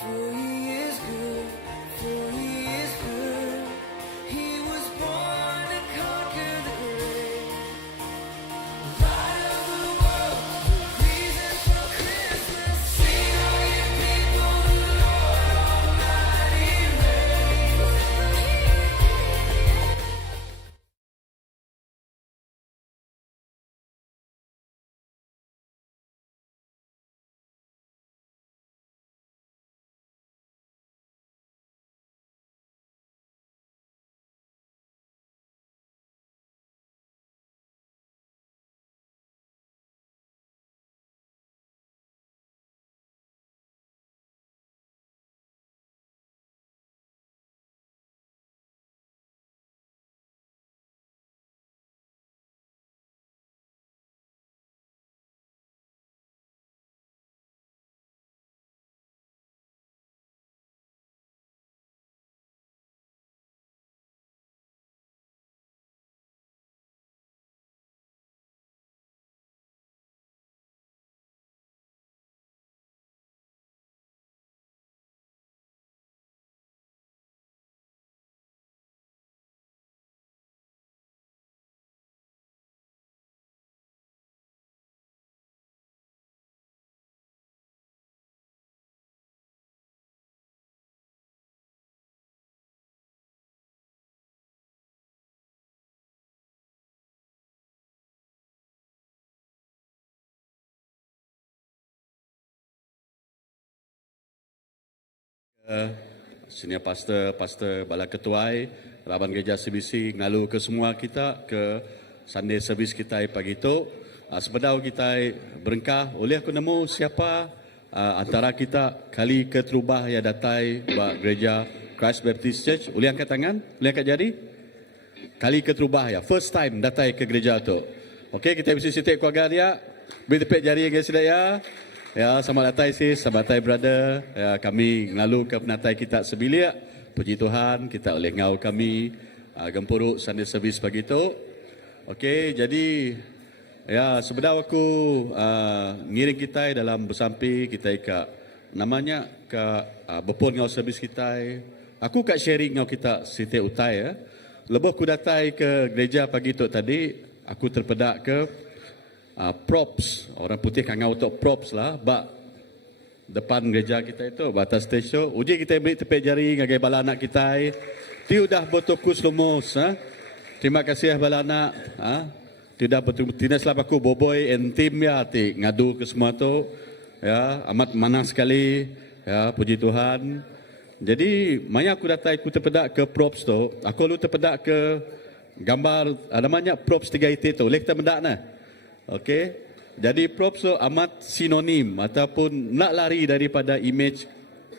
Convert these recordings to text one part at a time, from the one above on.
for He is good, for He is good. He was born to conquer the grave. Light of the world, reason for Christmas. Sing all you people, the Lord Almighty reigns. Senior pastor Bala Ketuai, Raban Gereja CBC, ngalu ke semua kita ke Sunday service kita pagi tu. Sebedau kita berengkah oleh aku nemu siapa antara kita kali keterubah ya datai buat gereja Christ Baptist Church. Boleh angkat tangan? Boleh angkat jari? Kali keterubah ya, first time datai ke gereja tu. Okey, kita mesti sitik keluarga dia. Beri tepik jari guys sudah ya. Ya, selamat datang sis, selamat datang brother. Ya, kami ngelalu ke penatai kita sebilik. Puji Tuhan, kita oleh ngau kami gempuruk Sunday service pagi tu. Okey, jadi ya sebedau aku ngiring kita dalam bersampi kita ke namanya ke berpun ngau service kita. Aku kat sharing ngau kita siti utai ya. Lepas aku datai ke gereja pagi tu tadi, aku terpedak ke props, orang putih kan ngau untuk props lah, bak depan gereja kita itu, batas stage tu. Uji kita beri tepik jari ngagai bala anak kita. Tiu dah bertokus lumus. Terima kasih bala anak. Tidak betul, tidak selap aku boboy and team ya, ti ngadu ke semua tu. Ya, amat manang sekali. Ya, puji Tuhan. Jadi, maya aku datang, aku terpedak ke props tu. Aku lu terpedak ke gambar, namanya props 3IT tu. Boleh kita mendak nah? Okey, jadi props tu amat sinonim ataupun nak lari daripada image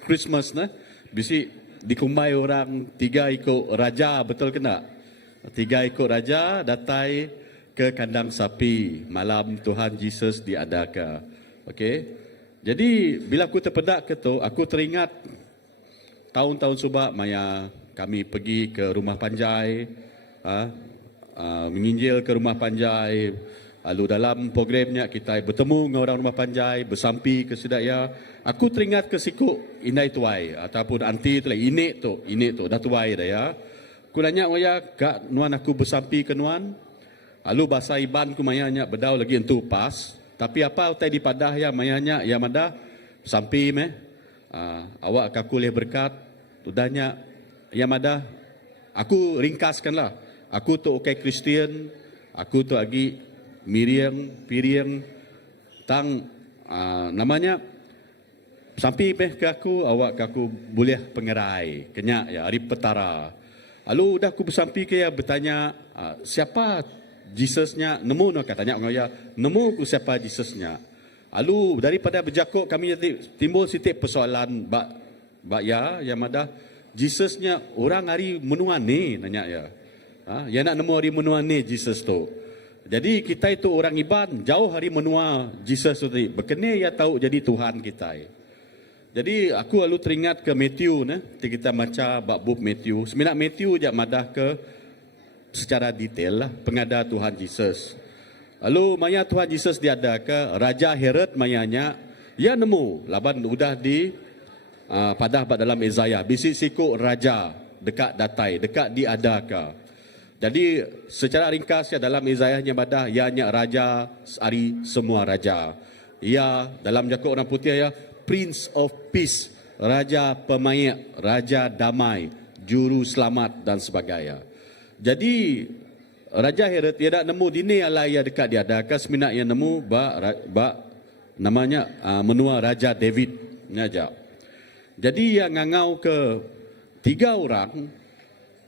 Christmas nah. Bisi dikumbai orang 3 ikut raja, betul ke tak? 3 ikut raja datai ke kandang sapi malam Tuhan Yesus diadakan. Okey. Jadi bila aku terpedak ke tu, aku teringat tahun-tahun subak maya kami pergi ke rumah Panjai, menginjil ke rumah Panjai. Lalu dalam programnya kita bertemu dengan orang rumah Panjai, bersampi ke sedaya. Aku teringat ke siku indai tuai ataupun anti tu lah, inik tu dah tuai dah ya. Aku nanya waya kak nuan aku bersampi ke nuan. Lalu bahasa iban ku mayanya bedau lagi entu pas. Tapi apa utai di padah ya mayanya ya madah sampi meh. Awak aku leh berkat tudahnya ya madah. Aku ringkaskanlah. Aku tu okay Kristian, aku tu lagi Piriang tang namanya sampai ke aku awak ke aku boleh pengerai kenyak ya hari petara. Lalu dah aku bersampi ke ya bertanya siapa Jesusnya, nemu nak katanya ya nemu ku siapa Jesusnya. Lalu daripada berjakuk kami timbul sitik persoalan bak ya yang ada Jesusnya orang hari menuan ni nanya ya. Ya nak nemu hari menuan ni Jesus tu. Jadi kita itu orang iban jauh hari menua Jesus tadi. Berkenai ya tahu jadi Tuhan kita. Jadi aku lalu teringat ke Matthew nah, kita baca bab buku Matthew. Sebenarnya Matthew je madah ke secara detail lah pengada Tuhan Yesus. Lalu maya Tuhan Yesus diada ke Raja Herod mayanya ya nemu laban udah di padah bak dalam Isaiah. Bisi siku raja dekat datai, dekat diadaka. Jadi secara ringkas ya dalam Isaiahnya badah ianya raja ari semua raja. Ia dalam Yakub orang putih ya Prince of Peace, raja pemayak, raja damai, juru selamat dan sebagainya. Jadi Raja Herod ia dak nemu dini ala ia dekat dia adakah seminak yang nemu bak namanya menua Raja David nyaja. Jadi ia ngangau ke 3 orang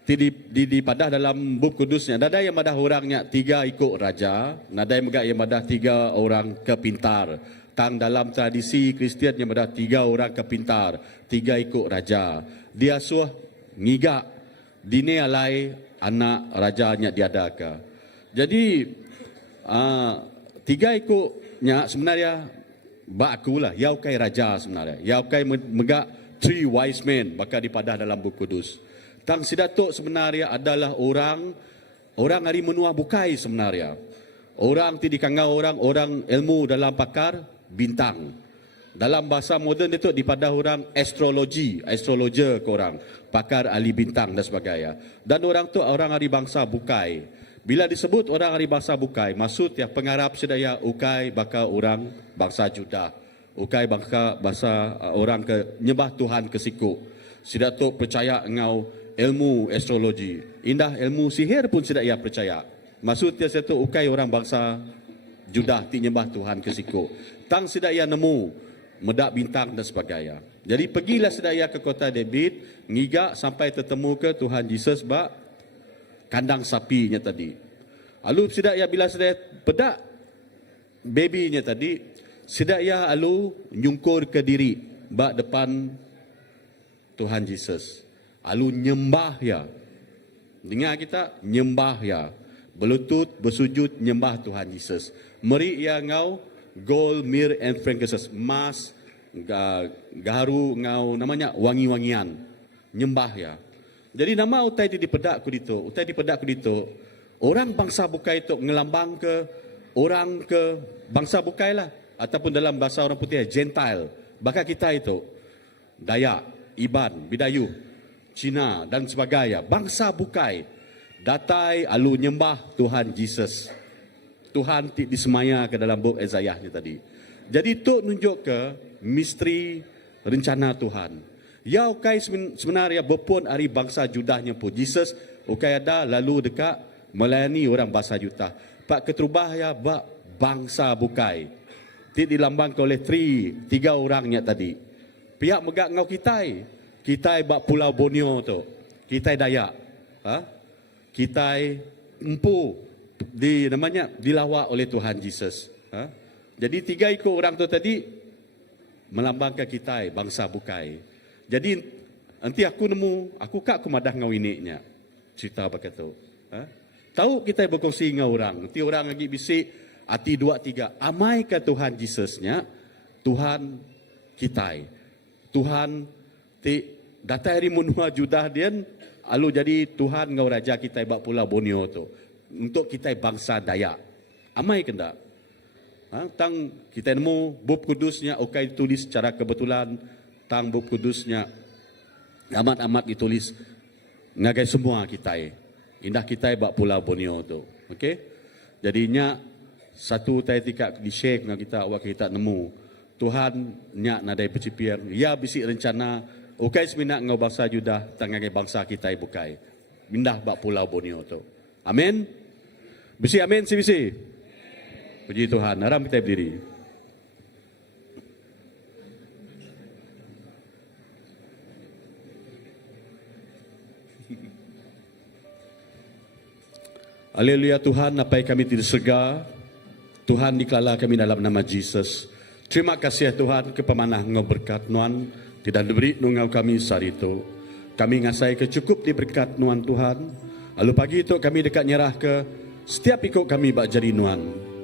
di padah dalam buku kudusnya. Nada yang madah orangnya 3 ikut raja, nada yang megak yang madah 3 orang kepintar. Tang dalam tradisi Kristian yang madah 3 orang kepintar, 3 ikut raja. Dia suah ngigak dini alai anak rajanya diadaka. Jadi 3 ikutnya sebenarnya bak akulah yau kai raja sebenarnya. Yau kai megak 3 wise men bakal dipadah dalam buku kudus. Tang Sidatuk sebenarnya adalah orang hari menua bukai sebenarnya. Orang ti dikangau orang ilmu dalam pakar bintang. Dalam bahasa moden itu dipadah orang astrologer ke orang, pakar ahli bintang dan sebagainya. Dan orang tu orang hari bangsa bukai. Bila disebut orang hari bangsa bukai, maksud ya pengarap sedaya ukai bakal orang bangsa Judah. Ukai bangsa orang ke nyembah Tuhan ke siku. Sidatuk percaya engau ilmu astrologi. Indah ilmu sihir pun tidak ia percaya. Maksudnya satu ukai orang bangsa Judah ti nyembah Tuhan ke siku. Tang tidak ia nemu medak bintang dan sebagainya. Jadi pergilah sedaya ke kota David, ngigak sampai tertemu ke Tuhan Yesus bak kandang sapinya tadi. Lalu sidak ia bila sedaya pedak babynya tadi, sidak ia lalu nyungkur ke diri bak depan Tuhan Yesus. Lalu nyembah ya. Dengar kita nyembah ya. Berlutut, bersujud nyembah Tuhan Yesus. Meri ia ngau gold, myrrh and frankincense, emas, gaharu ngau namanya wangi-wangian. Nyembah ya. Jadi nama utai di pedak ku dito. Utai di pedak ku dito. Orang bangsa bukai itu ngelambang ke orang ke bangsa bukai lah. Ataupun dalam bahasa orang putih Gentile. Bahkan kita itu Dayak, Iban, Bidayu, Cina dan sebagainya. Bangsa bukai. Datai alu nyembah Tuhan Yesus. Tuhan disemaya ke dalam buku Isaiah ni tadi. Jadi itu nunjuk ke misteri rencana Tuhan. Ya ukai sebenarnya berpun hari bangsa Judahnya pun. Yesus ukai ada lalu dekat melayani orang bangsa Judah. Pak keterubah ya bak bangsa bukai. Dilambangkan oleh 3 orangnya tadi. Pihak megak ngau kitai. Kitai bak Pulau Borneo tu. Kitai Dayak. Kitai empu namanya dilawak oleh Tuhan Yesus. Jadi 3 ikut orang tu tadi melambangkan kitai bangsa bukai. Jadi nanti aku nemu, aku madah ngau iniknya. Cerita apa kata. Tahu kita berkongsi dengan orang. Nanti orang lagi bisik hati 2-3. Amai ke Tuhan Yesusnya, Tuhan kitai. Tuhan datai hari menua Judah dia lalu jadi Tuhan ngau raja kita bak Pulau Borneo tu untuk kita bangsa Dayak. Amai ke tak? Tang kita nemu bab kudusnya okai tulis secara kebetulan tang bab kudusnya amat-amat ditulis ngagai semua kita. Indah kita bak Pulau Borneo tu. Okey? Jadinya satu tika di share dengan kita awak kita nemu Tuhan nyak nadai percipian ya bisik rencana ukai seminak ngau bangsa Judah tangai bangsa kita bukai mindah bak Pulau Borneo tu. Amin. Bisi amin si bisi. Puji Tuhan. Haram kita berdiri. Haleluya Tuhan, apa yang kami tidak sega Tuhan dikelala kami dalam nama Yesus. Terima kasih Tuhan kepemanah ngau berkat Nuan tidak diberi nungau kami sari itu. Kami ngasai kecukup di berkat Nuan Tuhan. Lalu pagi itu kami dekat nyerah ke setiap ikut kami bak jari Nuan.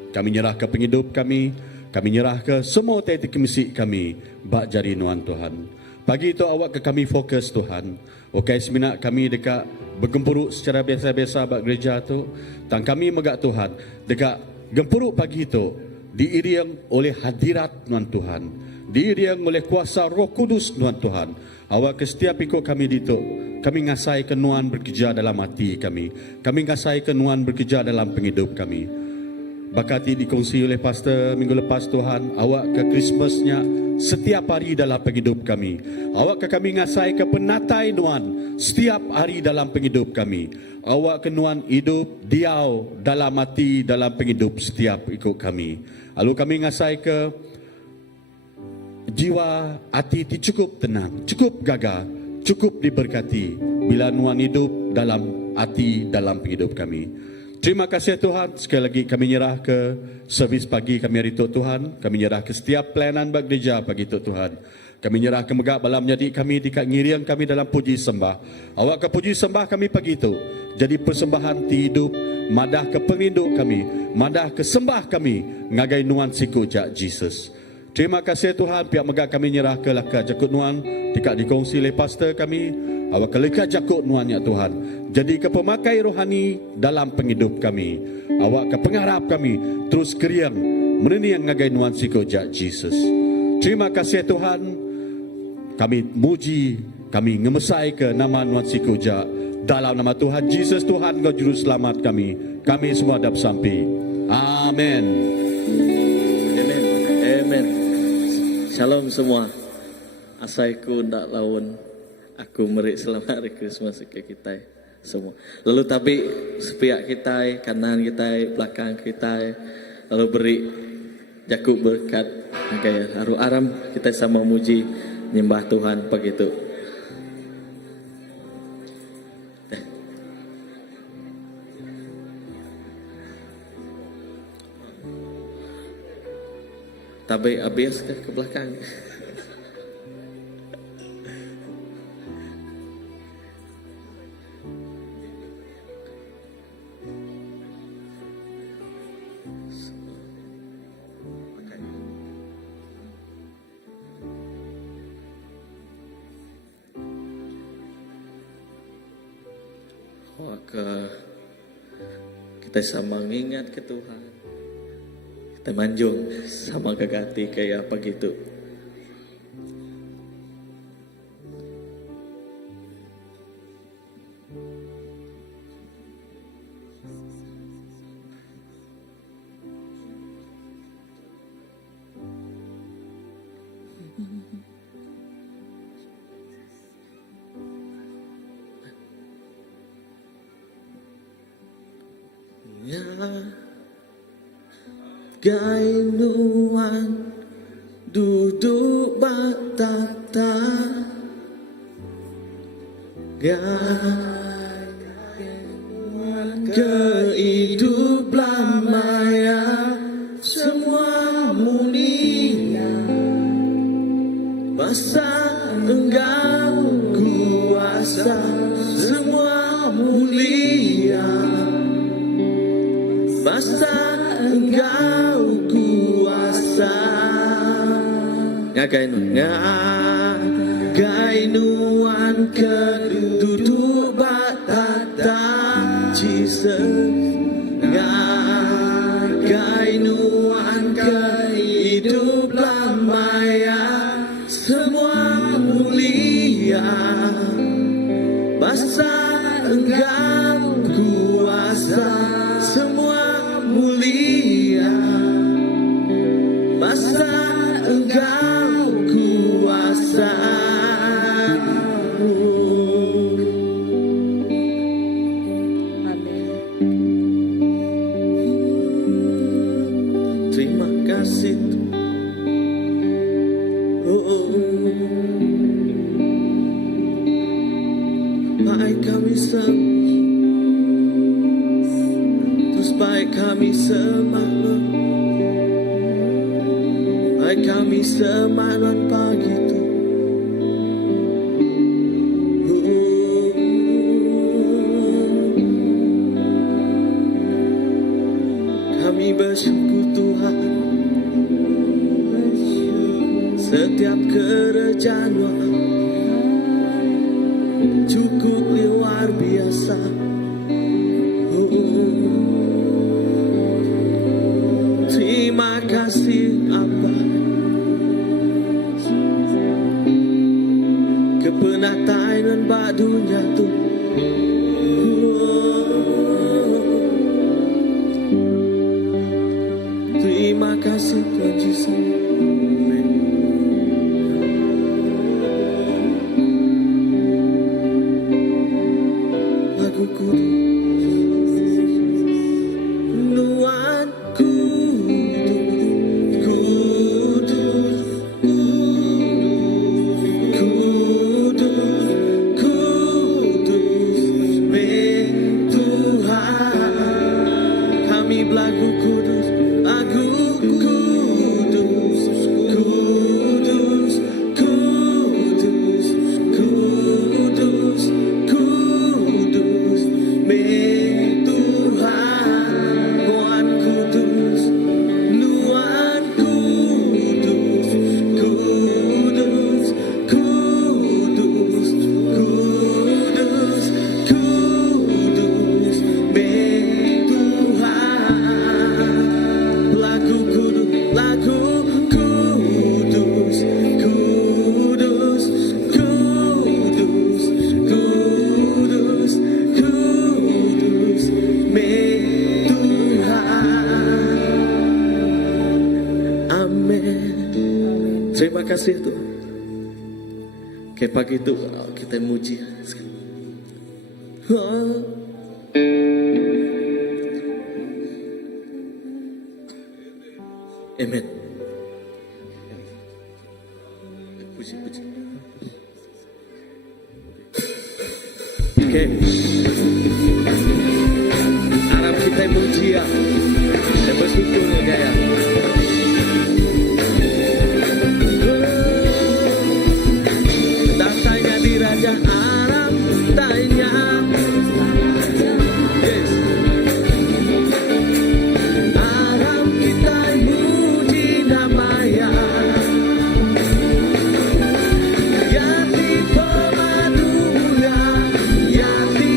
Kami nyerah ke penghidup kami nyerah ke semua titik misi kami bak jari Nuan Tuhan. Pagi itu awak ke kami fokus Tuhan. Okey seminak kami dekat bergempuruk secara biasa-biasa bak gereja tu. Tang kami megak Tuhan dekat gempuruk pagi itu diiring oleh hadirat Tuhan, diiring oleh kuasa Roh Kudus Tuhan. Awak ke setiap ikut kami dito, kami ngasai ke Tuhan bekerja dalam hati kami ngasai ke Tuhan bekerja dalam penghidup kami. Bakati dikongsi oleh pastor minggu lepas Tuhan, awak ke Christmasnya setiap hari dalam penghidup kami. Awak ke kami ngasai ke penatai Tuhan setiap hari dalam penghidup kami. Awak ke Tuhan hidup diau dalam hati dalam penghidup setiap ikut kami. Lalu kami ngasai ke jiwa hati cukup tenang, cukup gagah, cukup diberkati bila Tuhan hidup dalam hati dalam penghidup kami. Terima kasih Tuhan. Sekali lagi kami nyerah ke servis pagi kami hari itu Tuhan. Kami nyerah ke setiap pelayanan bagi gereja pagi itu Tuhan. Kami nyerah ke megak balam jadi kami dikat ngiriang kami dalam puji sembah. Awak ke puji sembah kami pagi itu jadi persembahan ti hidup, madah ke penginduk kami, madah ke sembah kami ngagai nuan siku jak Jesus. Terima kasih Tuhan. Pihak megak kami nyerah ke laka jakut nuan dikat dikongsi oleh pastor kami. Awak ke leka jakut nuan ya Tuhan. Jadi ke pemakai rohani dalam penghidup kami. Awak ke pengharap kami terus keriang meneni yang ngagai nuan siku jak Jesus. Terima kasih Tuhan. Kami muji, kami ngemesai ke nama nuan siku jak dalam nama Tuhan Jesus Tuhan Kau Juru Selamat kami. Kami semua dapat sampai. Amin. Amen. Amen. Shalom semua. Asaiku ndak lawan. Aku merik selamat hari Christmas ke kita semua. Lalu tapi sepihak kita, kanan kita, belakang kita, lalu beri jakuk berkat. Kayak haru aram kita sama muji nyembah Tuhan begitu. Tapi habis ke belakang. Maka kita sama mengingat ke Tuhan, kita manjung sama kegati kayak apa gitu. Gainuan duduk batata kehidup lamaya semua mulia masa engkau kuasa semua mulia masa engkau kuasa ngagainuan keduduk batata Jesus ngagainuan kehidup lamaya semua mulia masa engkau kuasa semua mulia masa engkau kuasa terima kasih baik kami terus baik kami semalam baik kami semalam pagi itu kami bersyukur Tuhan setiap kerajaan cukup luar biasa. Terima kasih kepenataan ba dunia tu. Terima kasih Tuhan Yesus. Lagu kudus, Tuhan kudus, kudus, kudus, kudus, Tuhan. Kami berlagu kudus, lagu kudus, kudus, kudus, kudus, kudus, Tuhan. Tuhan kudus, Tuhan kudus, kudus, kudus, kudus, kudus, Tuhan. Lagu kudus, lagu kudus, kudus, kudus, kudus, kudus, Tuhan. Amin. Terima kasih Tuhan. Kayak pagi itu kita muji. Amin. Puji, puji. Oke. Harap kita muji ya. Saya bersyukur ya gaya. Datanya di Raja Arab, tanya. Yes. Arab kita muji namanya. Yati pemadunya, yati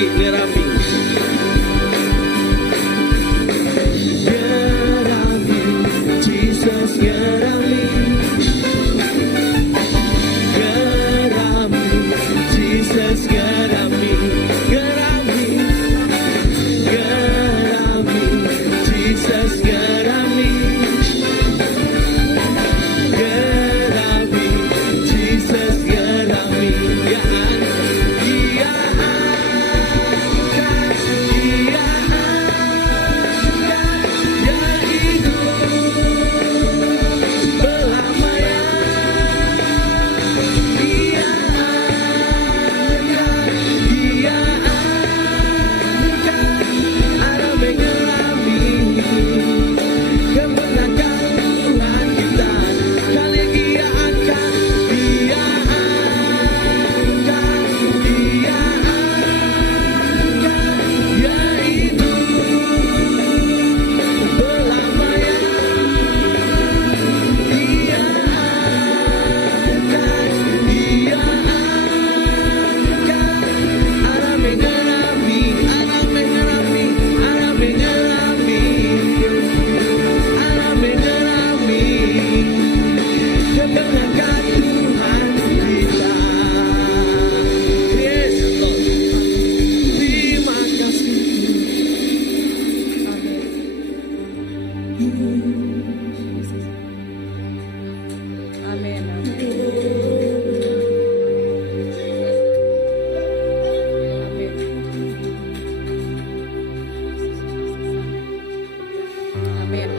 lagi ngerami. Ngerami, Jesus ngerami. Ngerami, Jesus ngerami. Ngerami, ngerami, Jesus ngerami. Ngerami, Jesus ngerami. Ya dia angkat, dia angkat, ya hidup belamanya. Dia angkat, dia angkat, ada mengalami kemenangan Tuhan kita. Kali dia angkat, dia angkat, dia angkat, ya hidup belamanya. Dia angkat, dia angkat, ada mengalami, ada mengalami, ada mengalami, ada mengalami kemenangan Tuhan kita. Yes, Lord. Terima kasih. Amin. Amin.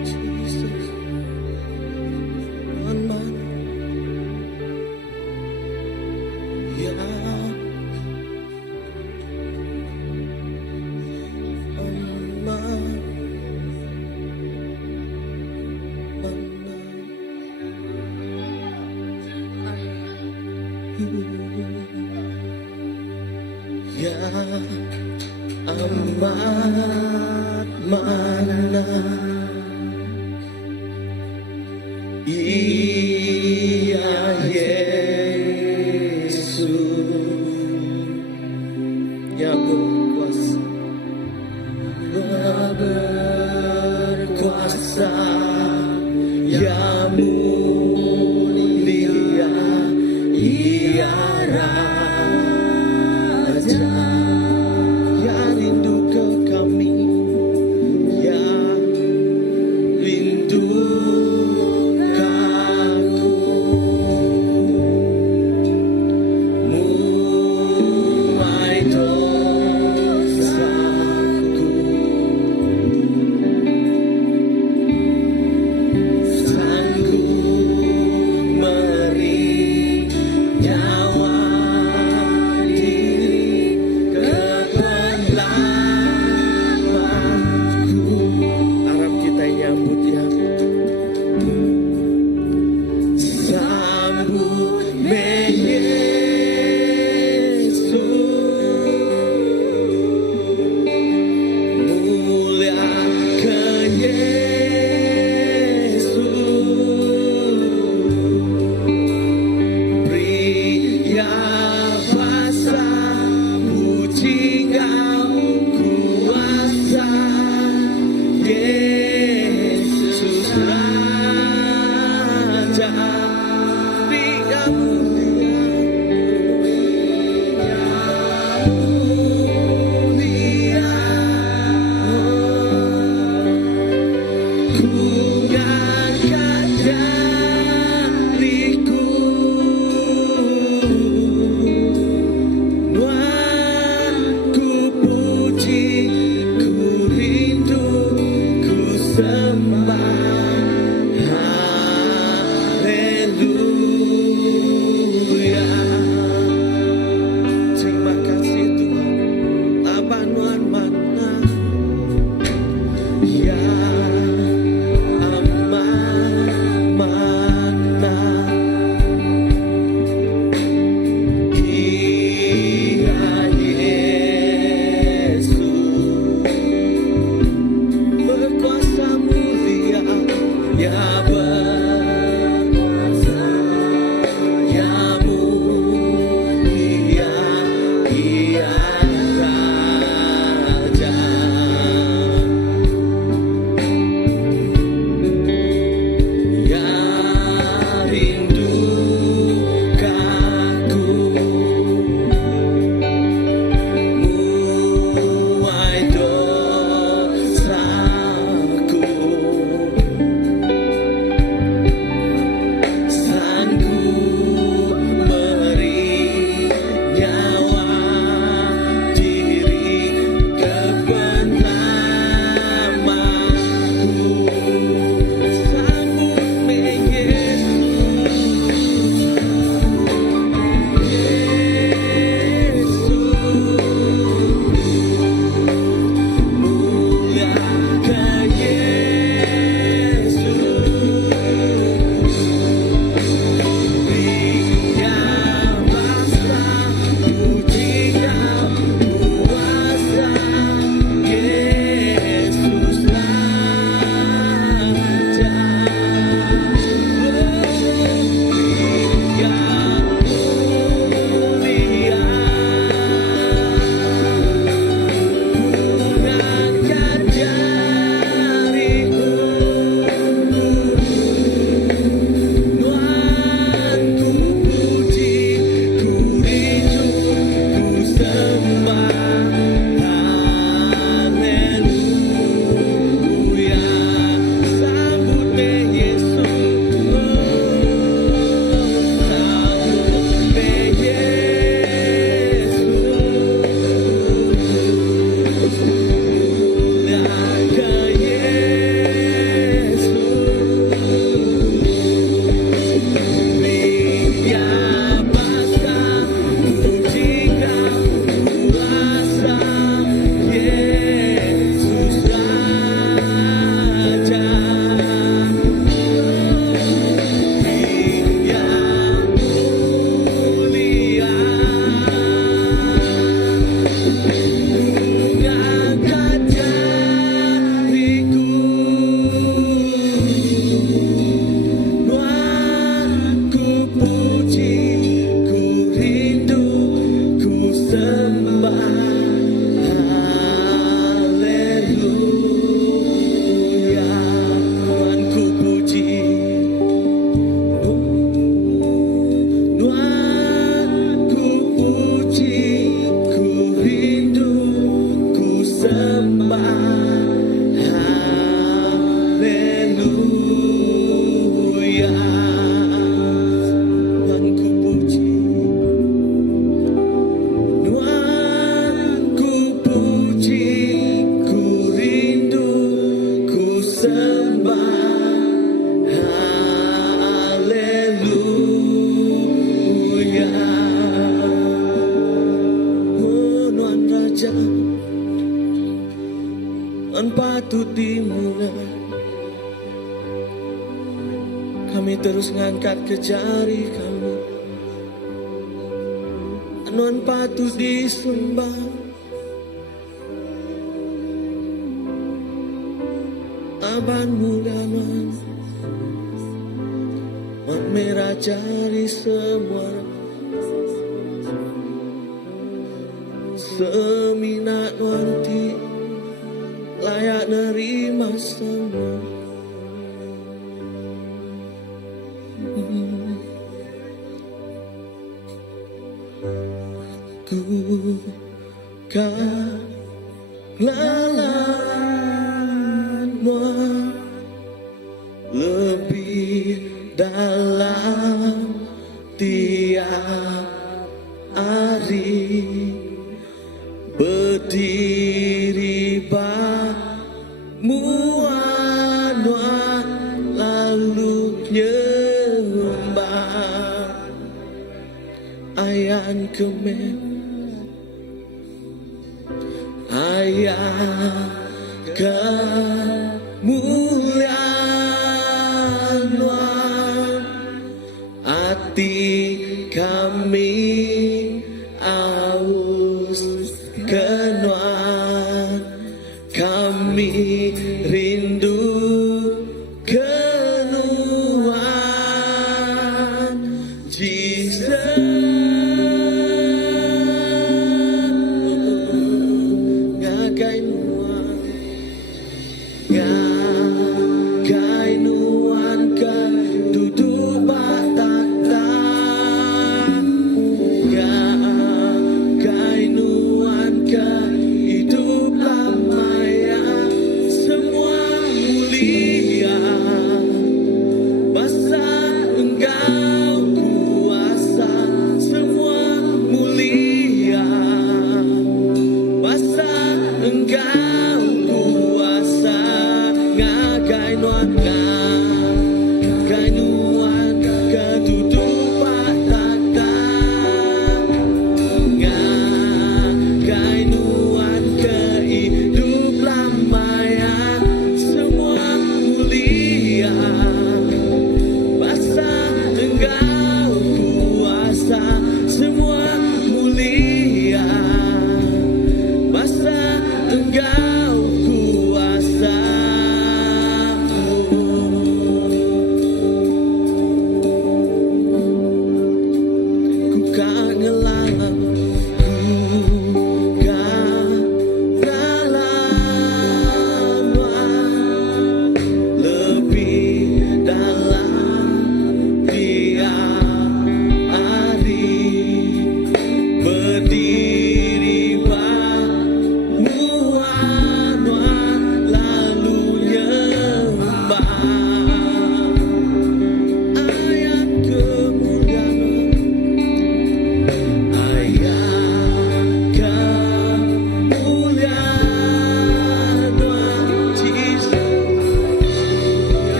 Jesus, aman, ya aman, ya amat mana. Iya Yesus ya berkuasa, berkuasa, ya mulia, iya Raja, ya rindu ke kami, ya Tuhan patut dimuliakan. Kami terus ngangkat ke jari kami. Tuhan patut disembah. Aban muliaman merah jari semua seminat wanti layak nerima semua. Tuhan lalanmu lebih dalam tiap hari, berdiri bamuan lalu nyembah ayan kemen ayan kemuliaan hati kami aus kenuan, kami rindu kenuan Jesus. Ngagai nuan,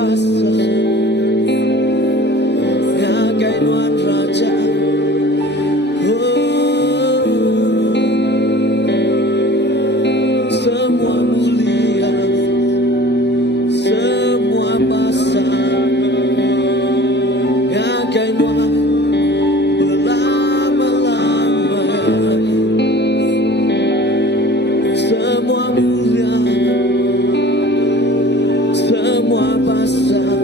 basa ngagai nuan raja. Semua mulia, semua basa ngagai nuan belamai-lamai. Semua mulia, semua basa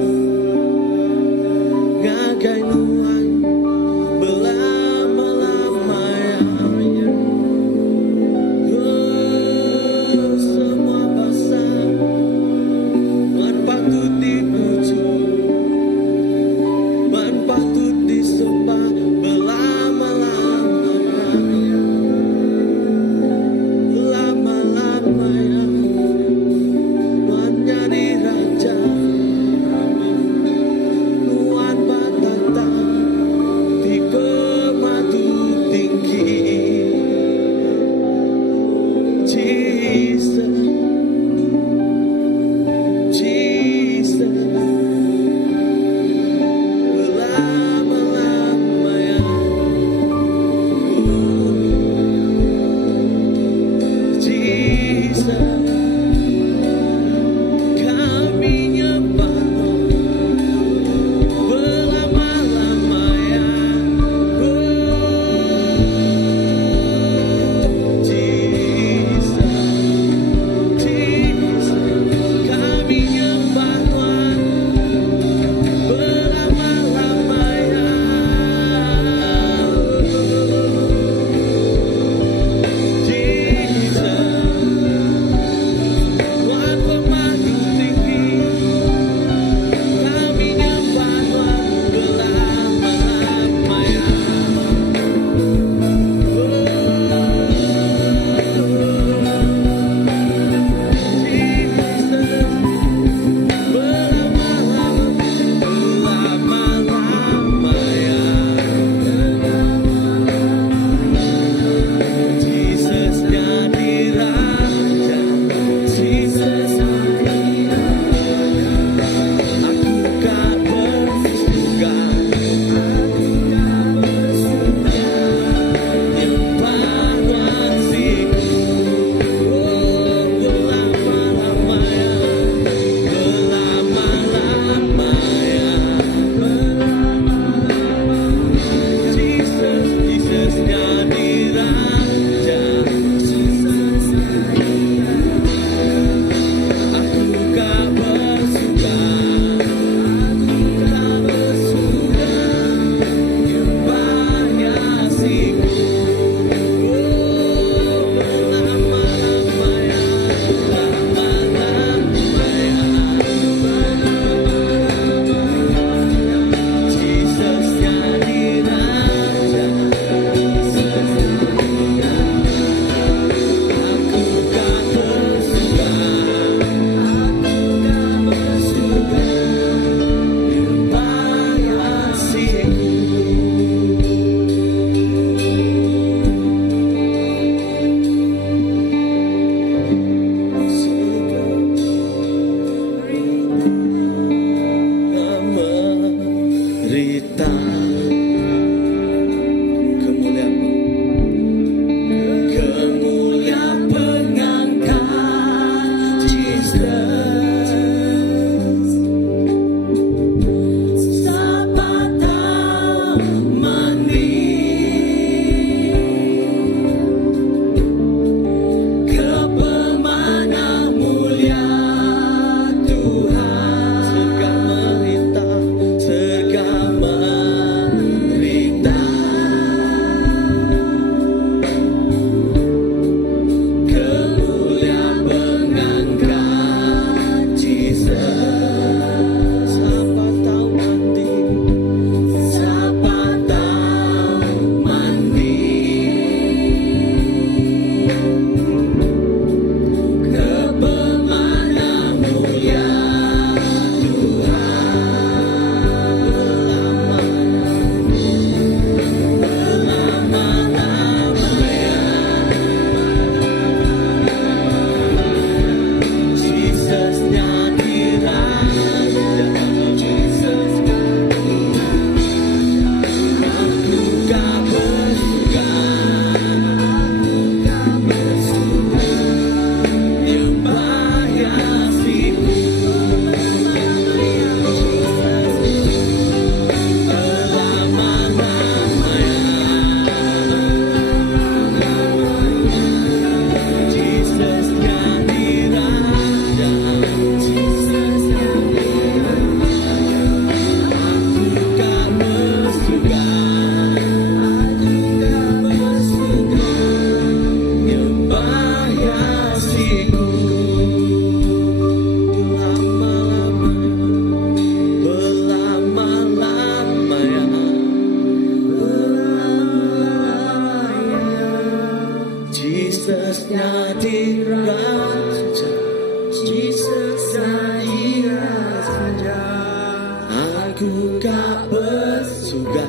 Aku kak bersuga,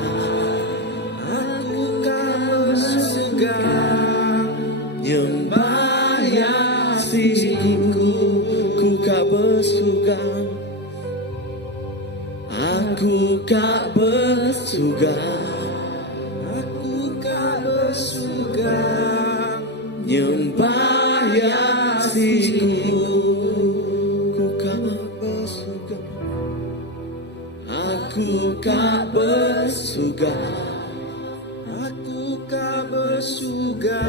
Aku kau bersuga, nyembah Yesusku. Ku kak bersuga, aku kak bersuga, aku kau bersuga, nyembah Yesusku. Ku kak bersuga, aku kak bersuga, aku kau bersuga,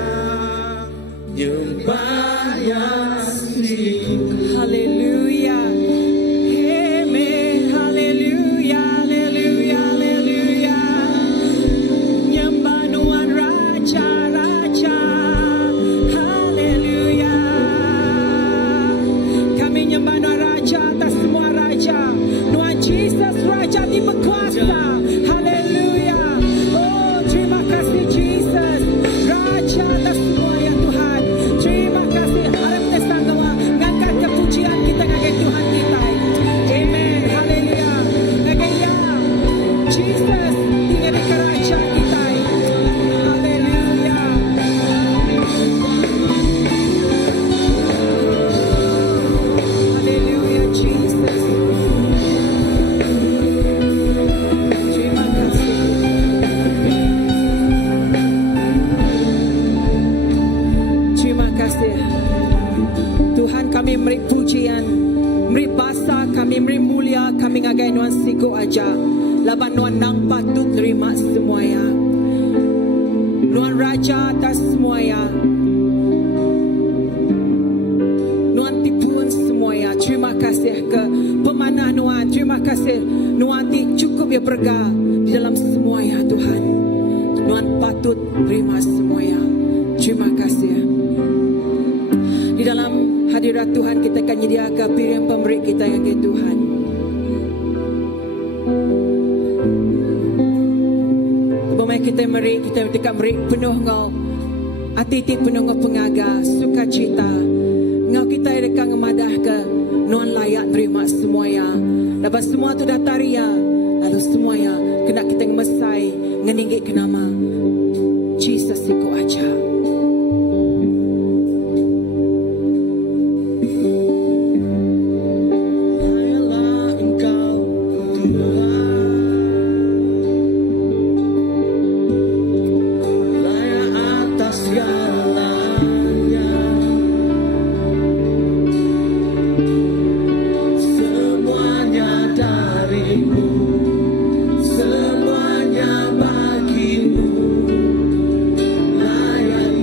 nyembah Yesusku. Haleluya. Amen. Haleluya. Haleluya. Haleluya. Nyembah Tuhan Raja, Raja. Haleluya. Kami nyembah Tuhan Raja atas semua raja. Tuhan Yesus Raja di berkuasa. Haleluya. Oh, terima kasih Jesus. Raja atas semua ya Tuhan. Terima kasih. Harap kita sanggawa. Ngangkat kepujian kita ngagai Tuhan kita. Amen. Haleluya. Ngagai ya. Jesus. Tinggal di kerajaan kita. Haleluya. Haleluya Jesus. Terima kasih. Terima kasih. Tuhan kami beri pujian, beri basa, kami beri mulia, kami ngagai nuan siku aja. Laban nuan nang patut terima semuanya. Nuan Raja atas semuanya. Nuan tipuan semuanya. Terima kasih ke pemanah nuan. Terima kasih nuan ti cukup ya berga di dalam semuanya Tuhan. Nuan patut terima semuanya. Terima kasih. Di dalam hadirat Tuhan kita akan menyediakan piring pemberi kita yang ke Tuhan. Pemain kita dekat meri penuh ngau hati penuh ngau pengaga sukacita ngau kita dekat ngemadah ke nuan layak terima semuanya. Lepas semua tu dah taria, lalu semuanya kena kita ngemesai ngeninggi ke nama Jesus iku aja. Layaklah Engkau Tuhan, layak atas segalanya. Semuanya darimu, semuanya bagimu. Layak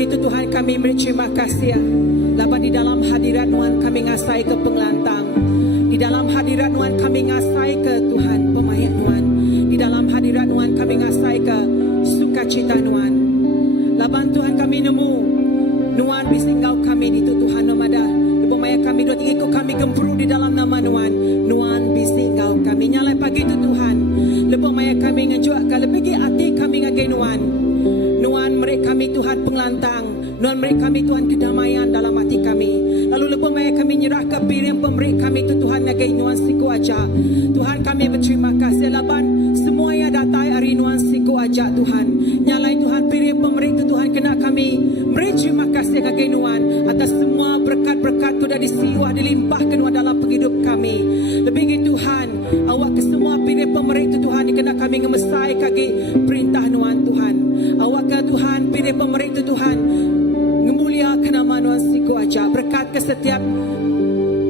begitu Tuhan kami terima kasih. Laban di dalam hadirat Tuhan kami ngasai ke pengelantang. Di dalam hadirat Tuhan kami ngasai ke Tuhan pemayat Tuhan. Di dalam hadirat Tuhan kami ngasai ke sukacita Tuhan. Laban Tuhan kami nemu Tuhan bisingau kami di Tuhan nomada. Pemayat kami dua tiga kami gempuru di dalam nama Tuhan. Tuhan bisingau kami nyalai pagi itu Tuhan. Lebih maya kami ngejuak lebih hati kami ngagai Tuhan. Tuhan mereka kami Tuhan pengelantang. Tuhan mereka kami Tuhan kedamaian dalam hati kami. Lalu lebih maya kami nyerah ke piring pemberi kami itu Tuhan ngagai Tuhan siku aja. Tuhan kami berterima kasih laban semua yang datang hari Tuhan siku aja Tuhan. Nyalai Tuhan piring pemberi itu Tuhan kena kami beri terima kasih ngagai Tuhan atas semua berkat-berkat sudah disiwah dilimpahkan dalam hidup kami. Lebih gitu Tuhan, awak ke semua piring pemberi itu Tuhan kena kami ngemesai kaki perintah Tuhan. Awak ke Tuhan piring pemberi itu Tuhan ngemuliakan nama Tuhan siku aja. Berkat ke setiap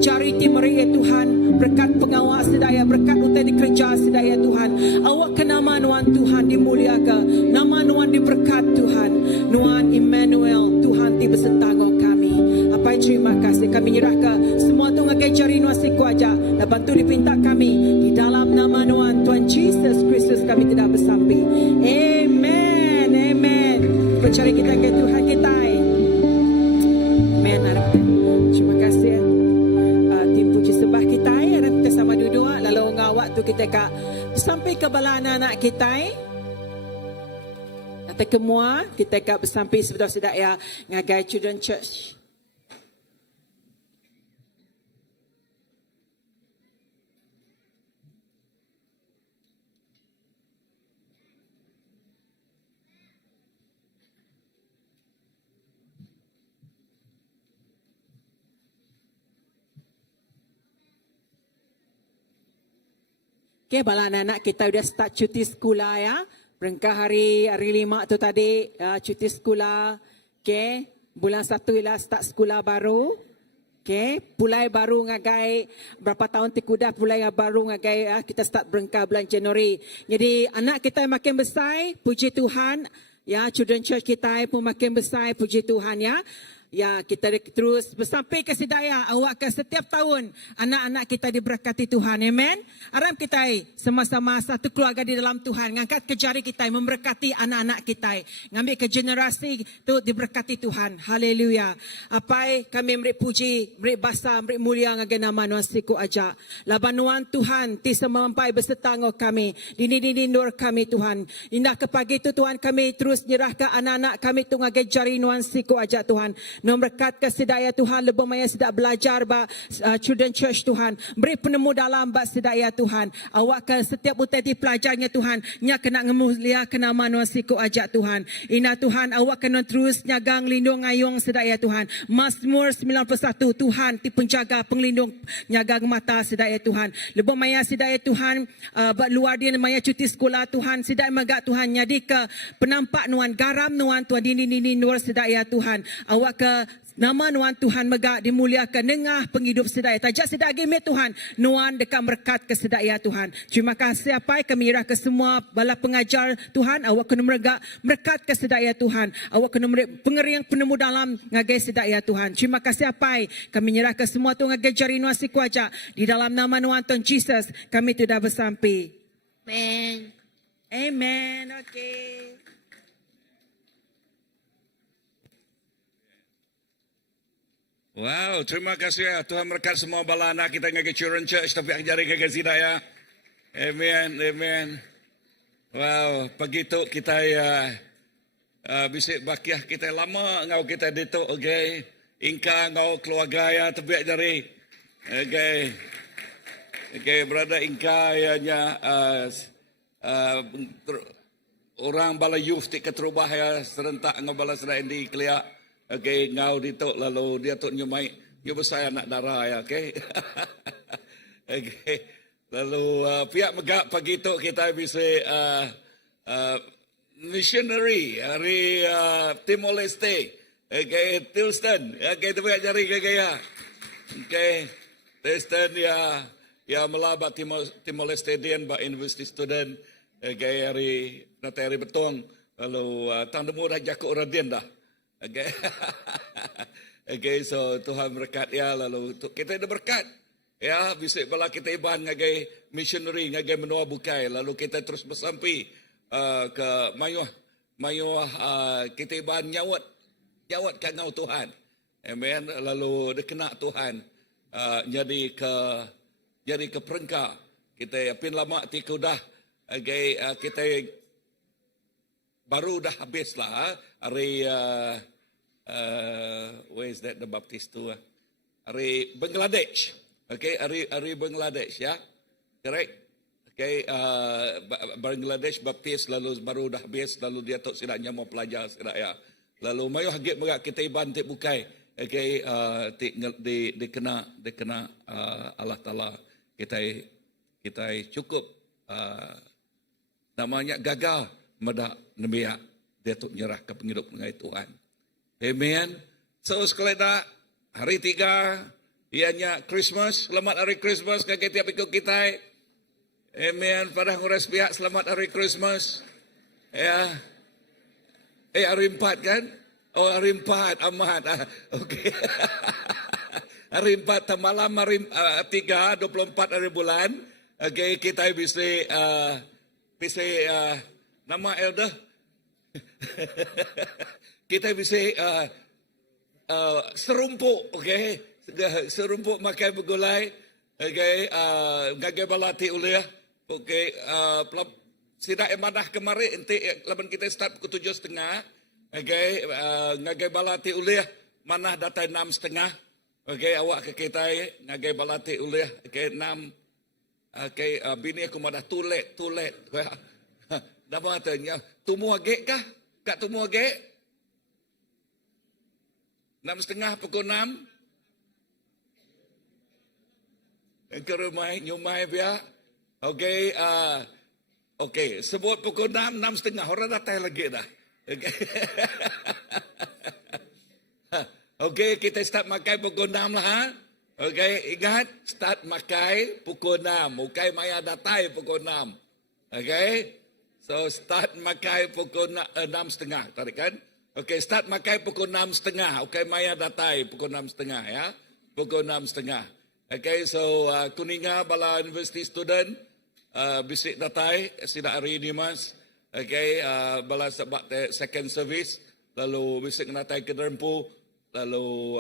charity meri Tuhan, berkat pengawas sedaya, berkat untuk dikerja sedaya Tuhan. Awak ke nama Tuhan dimuliakan, nama Tuhan diberkat Tuhan. Tuhan Emmanuel, Tuhan ti beserta kami. Apa terima kasih kami nyerahkan semua tu ngagai cari Tuhan siku aja. Dan bantu dipinta kami di dalam nama Tuhan Jesus Kristus kami tidak bersampai. Amen, amen. Percaya kita ke Tuhan kita. Amen. Terima kasih. Tim puji sembah kita. Harap kita sama duduk. Lalu ngawak tu kita sampai ke bala anak-anak kita. Nanti kemua kita bersampai sebetul-sedak ya ngagai Children Church. Okay, bala anak-anak kita sudah start cuti sekolah ya. Berengkah hari 5 tu tadi cuti sekolah. Okay, bulan 1 ialah start sekolah baru. Okay, pulai baru ngagai berapa tahun tikudah pulai baru ngagai kita start berengkah bulan Januari. Jadi anak kita makin besar, puji Tuhan. Ya, Children Church kita pun makin besar, puji Tuhan ya. Ya, kita terus bersampai ke sedaya awak ke setiap tahun anak-anak kita diberkati Tuhan. Amen. Harap kita sama-sama satu keluarga di dalam Tuhan. Ngangkat ke jari kita memberkati anak-anak kita. Ngambil ke generasi tu diberkati Tuhan. Haleluya. Apa kami memberi puji, memberi basa, memberi mulia ngagai nama Tuhan siku aja. Labanuan Tuhan ti semampai beserta ngau kami. Dini nur kami Tuhan. Indah ke pagi tu Tuhan kami terus nyerahkan anak-anak kami tu ngagai jari Tuhan siku aja Tuhan. Nombor berkat kesedaya Tuhan lebih maya sedap belajar ba Children Church Tuhan. Beri penemu dalam ba sedaya Tuhan. Awak ke setiap uteti pelajarnya Tuhan. Nya kena ngemulia kena nama siku ajak Tuhan. Ina Tuhan awak kena terus nyagang lindung ayung sedaya Tuhan. Mazmur 91 Tuhan ti penjaga penglindung nyagang mata sedaya Tuhan. Lebih maya sedaya Tuhan luar dia maya cuti sekolah Tuhan. Sedaya magak Tuhan nyadi ke penampak nuan garam nuan Tuhan dini nur sedaya Tuhan. Awak ke nama Nuan Tuhan megak dimuliakan dengah penghidup sedaya. Tajak sedaya gime Tuhan. Nuan dekat berkat ke sedaya Tuhan. Terima kasih apa kami irah ke semua bala pengajar Tuhan. Awak kena megak berkat ke sedaya Tuhan. Awak kena pengeriang penemu dalam ngagai sedaya Tuhan. Terima kasih apa kami nyerah ke semua tu ngagai jari Nuan siku aja. Di dalam nama Nuan Tuhan Jesus kami sudah bersampai. Amen. Amen. Okay. Wow, terima kasih ya. Tuhan berkat semua bala anak kita ngagai Children Church tapi jari ngagai sida ya. Amen, amen. Wow, pagi tu kita ya bisik bakiah kita lama ngau kita dituk okay. Ingka ngau keluarga ya tapi jari. Okay. Okay, brother Ingka ya nya orang bala youth ti keterubah ya serentak ngau bala sedai di kelia. Okay, ngau dituk lalu dia tu nyumai besar anak darah ya, okay. Okay. Lalu pihak megak pagi tu kita bisa missionary hari Timor Leste. Okay, Tilston. Okay, tu pihak jari gaya. Okay. Tilston ya melabat Timor Leste dia ba university student. Okay, hari nanti hari betong. Lalu tahun demu dah jakuk radian dah. Okay. Okay, so Tuhan berkat ya, lalu kita ada berkat. Ya, bisik bala kita iban ngagai missionary, ngagai menua bukai, lalu kita terus bersampi ke mayuh kita iban nyawat kangau Tuhan. Amen. Lalu dikena Tuhan jadi ke perengka. Kita apin lama tiku dah kita baru dah habis lah hari where is that the Baptist tu hari Bangladesh. Okay, hari Bangladesh ya. Correct. Okay, Bangladesh Baptist lalu baru dah habis, lalu dia tok sidaknya mau pelajar sidak ya. Lalu mayu hagit merak kita iban tik bukai. Okay, dikena Allah Taala kita cukup namanya gagal medak nebiak dia tok nyerah ke penghidup dengan Tuhan. Amen. So sekali dah hari 3 ianya Christmas, selamat hari Christmas kaki tiap ikut kita. Amen. Pada nguras pihak selamat hari Christmas. Ya. Hari 4 kan? Oh hari 4 amat. Okey. Hari 4 malam hari 3 24 hari bulan. Okey, kita bisa nama elder. Kita bisa serumpuk, okey. Serumpuk makai bergulai, okay, gagai balati uliah, okay, sidak emadah kemarin, nanti laban kita start pukul 7:30, okay, gagai balati uliah, manah datai 6:30, okay, awak ke kita, gagai balati uliah, okay, 6, okay, bini aku madah tulet, dah matanya, tumu agak kah? Kak tumu agak? 6:30 pukul 6. Ke rumah nyumai biar. Okey, okey, sebut pukul 6, 6:30 orang datang lagi dah. Okey. Okey, kita start makai pukul 6 lah ha. Okey, ingat start makai pukul 6. Okey, maya datai pukul 6. Okey. So start makai pukul 6:30 tadi kan? Okey, start makai pukul 6:30. Okey, maya datai pukul 6:30 ya. Pukul 6:30. Okay, so kuninga bala university student bisik datai sida hari ni mas. Okay, bala sebab second service lalu bisik datai ke Dermpu lalu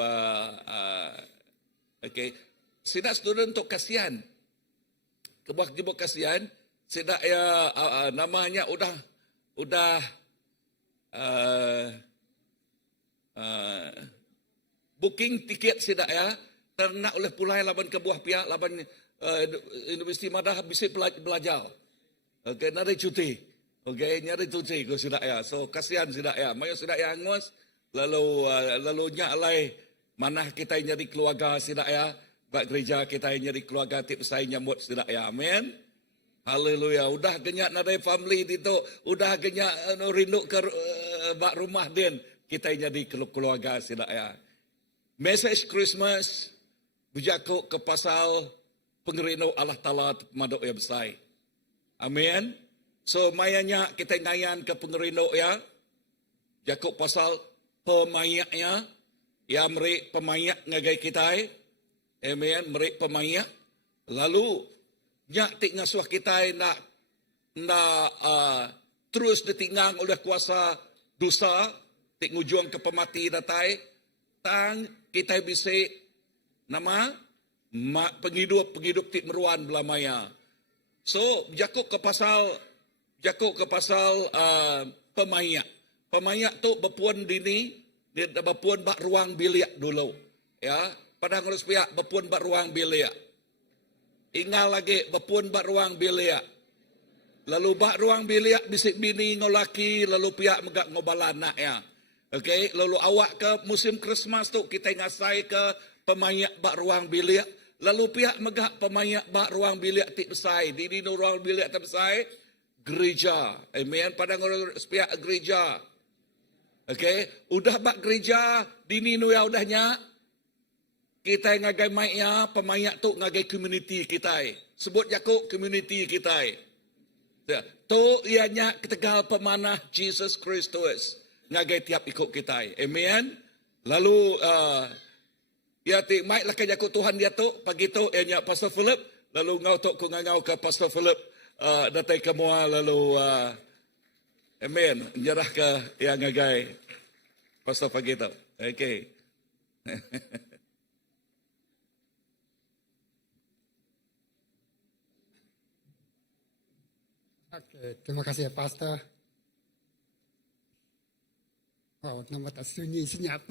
okay, sida student tu kasihan. Kebuah jebuk kasihan sida ya namanya udah booking tiket sida ya. Karena oleh pulai laban kebuah pihak laban universiti madah bisa belajar. Okey, nari cuti. Okey, nyari cuti ko sudah ya. So kasihan sudah ya. Mayo sudah ya angus lalu nya alai manah kita nyari keluarga sudah ya. Bak gereja kita nyari keluarga tip saya nyambut sudah ya. Amen. Haleluya. Udah genyak nadai family itu, udah genyak rindu ke bak rumah din. Kita nyari keluarga sudah ya. Message Christmas berjakuk ke pasal pengerino Allah Ta'ala madok ya besar. Amin. So mayanya kita ngayan ke pengerino ya. Jakuk pasal pemayaknya. Ya merik pemayak ngagai kita. Amin. Merik pemayak. Lalu nyak tik ngasuh kita nak terus ditinggang oleh kuasa dosa. Tik ngujung ke pemati datai. Tang kita bisa nama penghidup tik meruan belamaya. So jakuk ke pasal pemayak. Pemayak tu berpuan dini, dia berpuan bak ruang bilik dulu. Ya, pada ngurus pihak berpuan bak ruang bilik. Ingat lagi berpuan bak ruang bilik. Lalu bak ruang bilik bisik bini ngolaki lalu pihak megak ngobalan nak ya. Okey, lalu awak ke musim Christmas tu kita ngasai ke pemayak bak ruang bilik. Lalu pihak megak pemayak bak ruang bilik tik besai. Di ruang bilik tik besai gereja. Amen. Pada ngurus pihak gereja. Okey, udah bak gereja dini nu ya udahnya. Kita ngagai maiknya pemayak tu ngagai community kita. Sebut jakuk community kita. Tu ianya ketegal pemanah Jesus Kristus. ngagai tiap ikut kita. Amen. Lalu ya ti mai lah kerja Tuhan dia tu pagi tu nya Pastor Philip lalu ngau tu ku ngau ke Pastor Philip datai ke mua lalu amen nyerah ke yang ngagai Pastor pagi tu. Okey. Oke, terima kasih ya Pastor. Oh, nama tak sunyi senyap.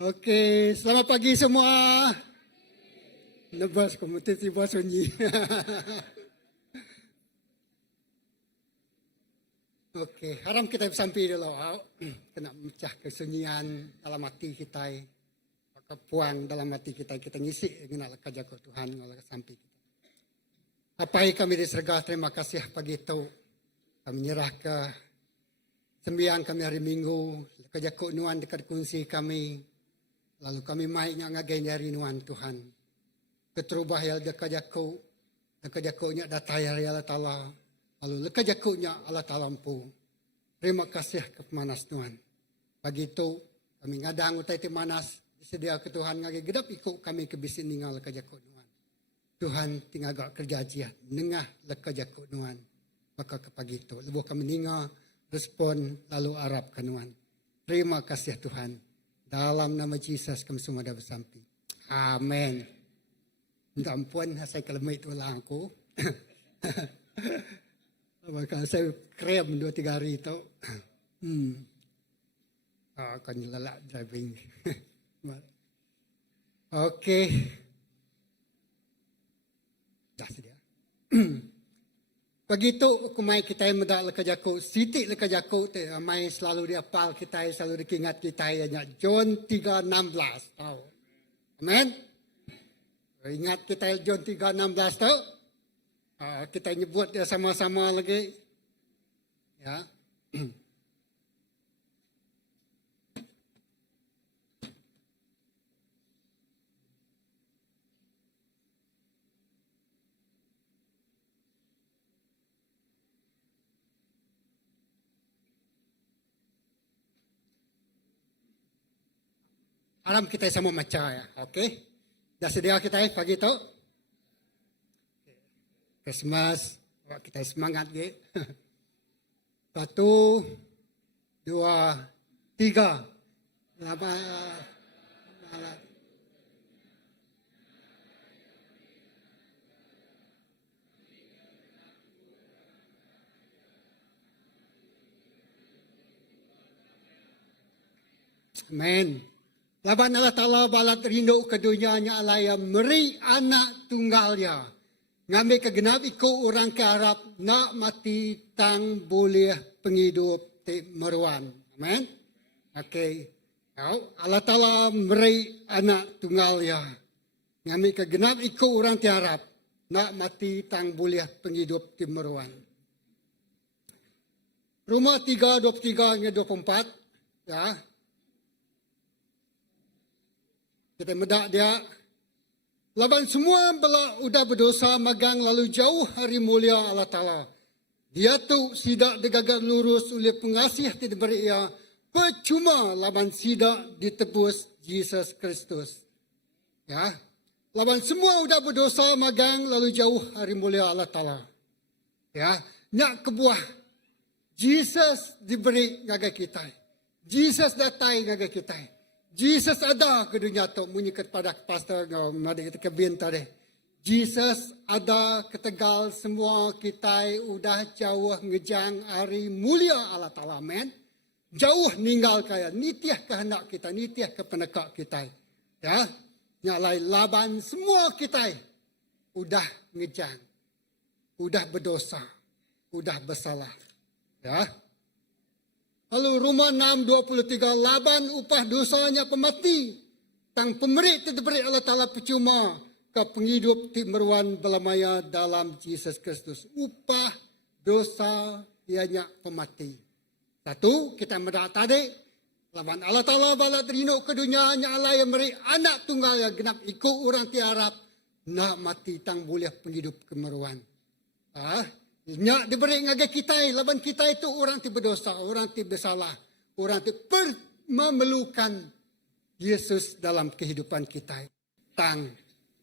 Oke, selamat pagi semua. Nebas komunitas tiba sunyi. Oke, haram kita sampai dulu. Kena mecah kesunyian dalam hati kita. Kepuang dalam hati kita. Kita ngisi dengan kerja Tuhan. Kalau sampai kita. Apa yang kami disergah, terima kasih pagi itu. Kami nyerah ke sembiang kami hari Minggu. Kerja nuan dekat kunci kami. Lalu kami maiknya ngagai nyari nuan Tuhan. Keterubah ya kerja nya datai hari Allah Ta'ala. Lalu kerja nya Allah Ta'ala ampu. Terima kasih ke pemanas nuan. Pagi itu kami ngadang utai ti manas. Sedia ke Tuhan ngagai gedap ikut kami ke bisin ningal kerja nuan. Tuhan tinggal agak kerja aja, nengah lekerja nuan. Maka ke pagi itu, lebuh kami ninggal, respon lalu Arab kanuan. Terima kasih Tuhan. Dalam nama Yesus kami semua dah bersampai. Amin. Minta ampun, saya kelemah itu lah aku. Maka saya krem 2-3 hari itu. Akan lelak driving. Okey. Dah sedia. Begitu kumai kita yang muda lekajaku, sitik lekajaku te mai selalu diapal kita, selalu diingat kita nya John 3:16 tahu. Amen. Ingat kita John 3:16 tahu? Kita nyebut dia sama-sama lagi. Ya. Alam kita sama macam ya, okey? Dah sedia kita pagi tu? Christmas, kita semangat ke? 1, 2, 3. Amen. Laban Allah Ta'ala balat rindu ke dunianya alaya meri anak tunggalnya. Ngambil kegenap ikut orang ke Arab nak mati tang boleh penghidup ti meruan. Amen. Okey. Allah Ta'ala meri anak tunggalnya. Ngambil kegenap ikut orang ke Arab nak mati tang boleh penghidup ti meruan. Rumah 3:23 hingga 24 ya. Kita medak dia. Laban semua bela udah berdosa magang lalu jauh hari mulia Allah Ta'ala. Dia tu sidak digagal lurus oleh pengasih tidak beri ia. Percuma laban sidak ditebus Yesus Kristus. Ya. Laban semua udah berdosa magang lalu jauh hari mulia Allah Ta'ala. Ya. Nyak kebuah. Yesus diberi ngagai kita. Yesus datai ngagai kita. Jesus ada ke dunia tu munyi kepada pastor ngau kita kebin tadi. Jesus ada ke Tegal semua kita udah jauh ngejang hari mulia Allah Ta'ala. Amen. Jauh ninggal kaya nitiah kehendak kita, nitiah kepenekak kita. Ya. Nyalai laban semua kita udah ngejang. Udah berdosa. Udah bersalah. Ya. Lalu Roma 6:23 laban upah dosanya pemati. Tang pemerik diberi Allah Ta'ala percuma ke penghidup ti meruan belamaya dalam Yesus Kristus. Upah dosa ianya pemati. Satu, kita mendak tadi. Laban Allah Ta'ala balat rindu ke dunia nya Allah yang beri anak tunggal yang genap ikut orang ti Arab. Nak mati tang boleh penghidup kemeruan. Nya diberi ngagai kita, laban kita itu orang ti berdosa, orang ti bersalah, orang ti memerlukan Yesus dalam kehidupan kita. Tang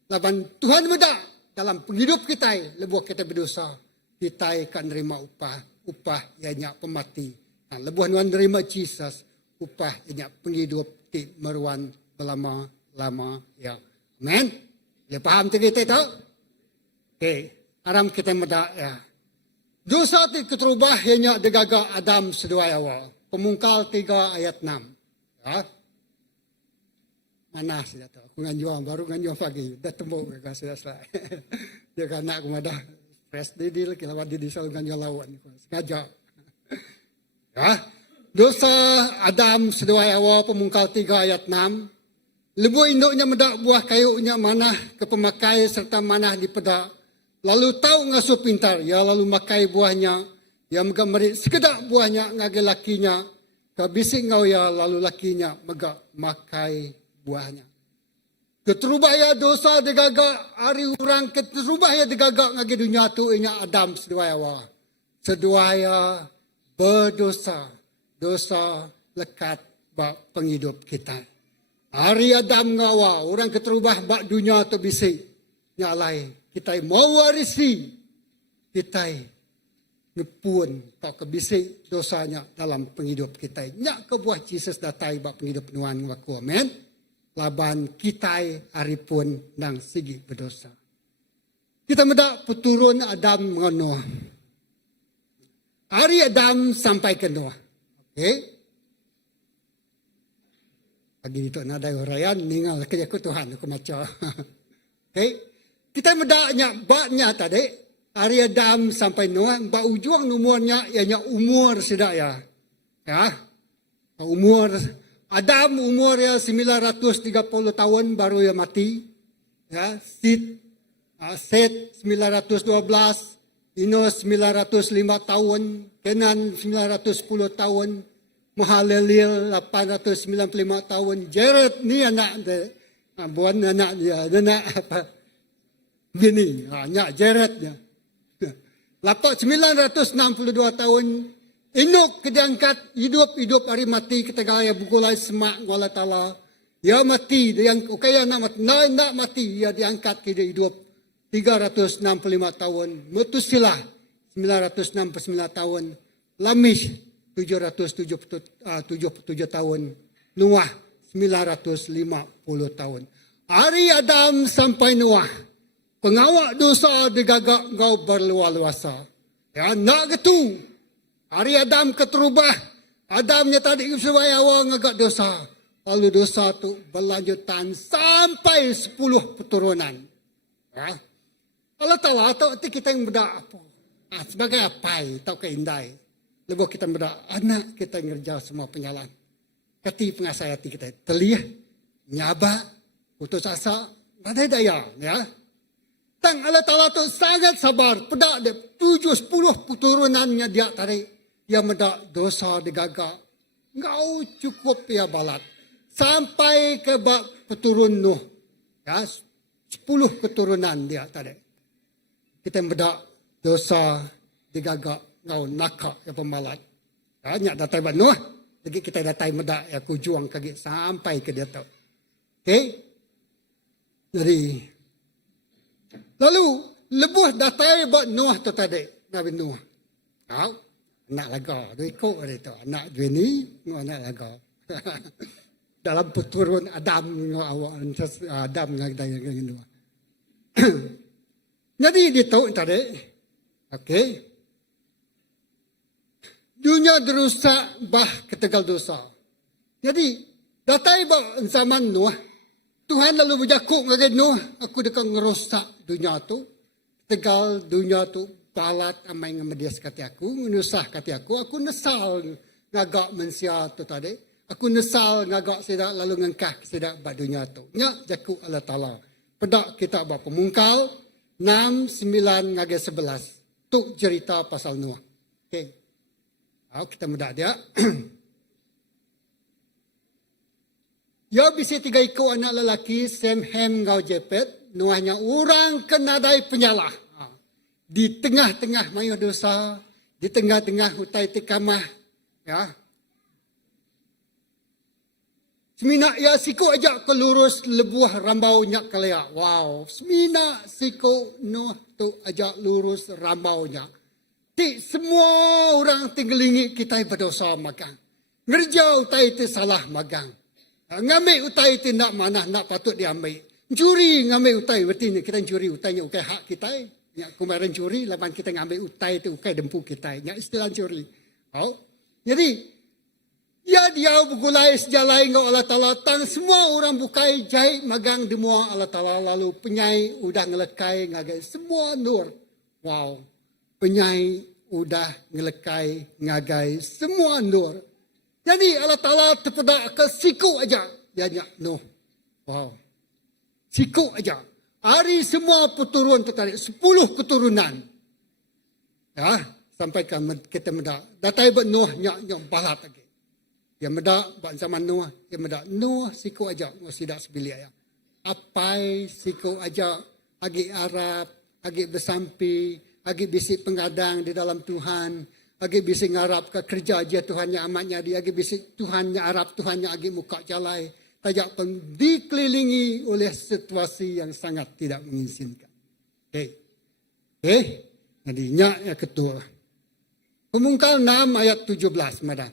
laban Tuhan muda dalam penghidup kita, lebuh kita berdosa, kita akan nerima upah ianya pemati. Nah, lebuh nuan nerima Jesus, upah ianya penghidup ti meruan lama-lama ya. Amen. Ya paham tu kita tu? Okey, aram kita muda ya. Dosa ti keterubah hanya degaga Adam sedua awal. Pemungkal 3 ayat 6. Ya. Mana sudah tahu. Aku nganjuang, baru nganjuang pagi. Dah tembuk ke sudah selesai. Dia kan anak aku madah. Fresh didil, kilawat didil selalu nganjuang lawan. Sengaja. Ya. Dosa Adam sedua awal pemungkal 3 ayat 6. Lebuh induknya medak buah kayunya manah ke pemakai serta manah di pedak. Lalu tahu ngasuh pintar, ya lalu makai buahnya, ya mega merit sekedak buahnya ngage lakinya, ke bisik ngau ya lalu lakinya mega makai buahnya. Keterubah ya dosa degaga hari orang keterubah ya degaga ngage dunia tu inya Adam seduaya. Seduaya berdosa, dosa lekat bak penghidup kita. Hari Adam ngawa orang keterubah bak dunia tu bisik nyalai. Kita mau warisi, kita ngepun tak kebisik dosanya dalam penghidup kita. Nyak kebuah Jesus datai bak penghidup nuan waku. Amen. Laban kita hari pun nang sigi berdosa. Kita mendak peturun Adam dengan Noah. Hari Adam sampai ke Noah. Okey. Pagi itu nada urayan ningal kerja ku Tuhan aku maca. Okey. Kita mendaknya baknya tadi hari Adam sampai Noah bak ujung umurnya ianya umur sudah ya. Ya. Umur Adam umur ya 930 tahun baru ya mati. Ya, Set 912, Enos 905 tahun, Kenan 910 tahun, Mahalalel 895 tahun. Jared ni anak dia. Buan anak dia, anak apa? Bini, nyak Jarednya. Lapak 962 tahun, Enok diangkat hidup hari mati kita gaya bugulai semak Allah Ta'ala. Ya mati, yang kaya nak mati, ya diangkat kita hidup 365 tahun. Metusilah 969 tahun. Lamish 777 tahun. Noah 950 tahun. Hari Adam sampai Noah. Pengawak dosa digagak kau berluasa. Ya, nak gitu. Hari Adam keterubah. Adamnya tadi supaya awak ngagak dosa. Lalu dosa tu berlanjutan sampai 10 keturunan. Ya. Allah tahu atau kita yang berdak apa? Sebagai apa? Tahu keindai. Lepas kita berdak anak kita ngerja semua penyalan. Kati pengasai hati kita telih, nyaba, putus asa, ada daya, ya. Tang Allah Ta'ala tu sangat sabar. Pedak dia 7-10 keturunannya dia tarik. Dia medak dosa digagak. Engkau cukup ya balat. Sampai ke bak keturun Nuh. Ya, 10 keturunan dia tarik. Kita medak dosa digagak. Engkau nakak ya pembalat. Ya, nyak datai bat Nuh. Jadi kita datai medak ya kujuang kaki sampai ke dia tu. Okey. Jadi lalu lebuh datai buat Noah tu tadi, Nabi Noah. Tahu? Anak laga, tu ikut dia tu. Anak dia ni, anak laga. Dalam peturun Adam dengan awak, Adam dengan Noah. Jadi dia tahu tadi, okey. Dunia derusak bah ketegal dosa. Jadi datai buat zaman Noah. Tuhan lalu berjakuk dengan Nuh, aku dekat ngerosak dunia tu. Tegal dunia tu, balat amai ngemedias kati aku, menusah kati aku nesal ngagak mensia tu tadi. Aku nesal ngagak sidak lalu ngengkah sidak bak dunia tu. Nyak jakuk Allah Ta'ala. Pedak kita buat pemungkal, 6, 9, ngagak 11. Tu cerita pasal Nuh. Okey. Kita mudah dia. Ya bisa 3 ikut anak lelaki, Sem, Hem, Ngau, Jepet. Nuahnya orang kenadai penyalah. di tengah-tengah mayu dosa, di tengah-tengah utai tikamah, ya. Semina ya siku ajak kelurus lebuah rambau nyak kalaya. Wow, semina siku noh tu ajak lurus rambau nyak. Ti semua orang tinggalingi kita berdosa magang. Ngerja utai itu salah magang. Ngambil utai itu nak mana nak patut diambil. Curi ngambil utai berarti kita curi utainya ukai hak kita. Nya kemarin curi lawan kita ngambil utai itu ukai dempu kita. Nya istilah curi. Oh. Jadi ya dia bergulai sejalai ngau Allah Ta'ala. Tang semua orang bukai jahit magang demua Allah Ta'ala. Lalu penyai udah ngelekai ngagai semua nur. Wow. Penyai udah ngelekai ngagai semua nur. Jadi Allah Ta'ala terpedak ke siku aja. Dia nyak no. Wow. Siku aja. Hari semua peturun tertarik. 10 keturunan. Ya. Sampai kita medak. Datai buat Nuh nyak balat lagi. Dia medak buat zaman Nuh. Dia medak Nuh siku aja. Nuh sidak sebilik ya. Apai siku aja. Agi Arab. Agi bersampi. Agi bisik pengadang di dalam Tuhan. Agi bisik ngarap ke kerja je Tuhannya amatnya dia. Agi bisik Tuhannya Arab. Tuhannya agi muka jalai. Tajak pun dikelilingi oleh situasi yang sangat tidak mengizinkan. Okay. Jadi nyak yang ketua. Pemungkal 6 ayat 17 madan.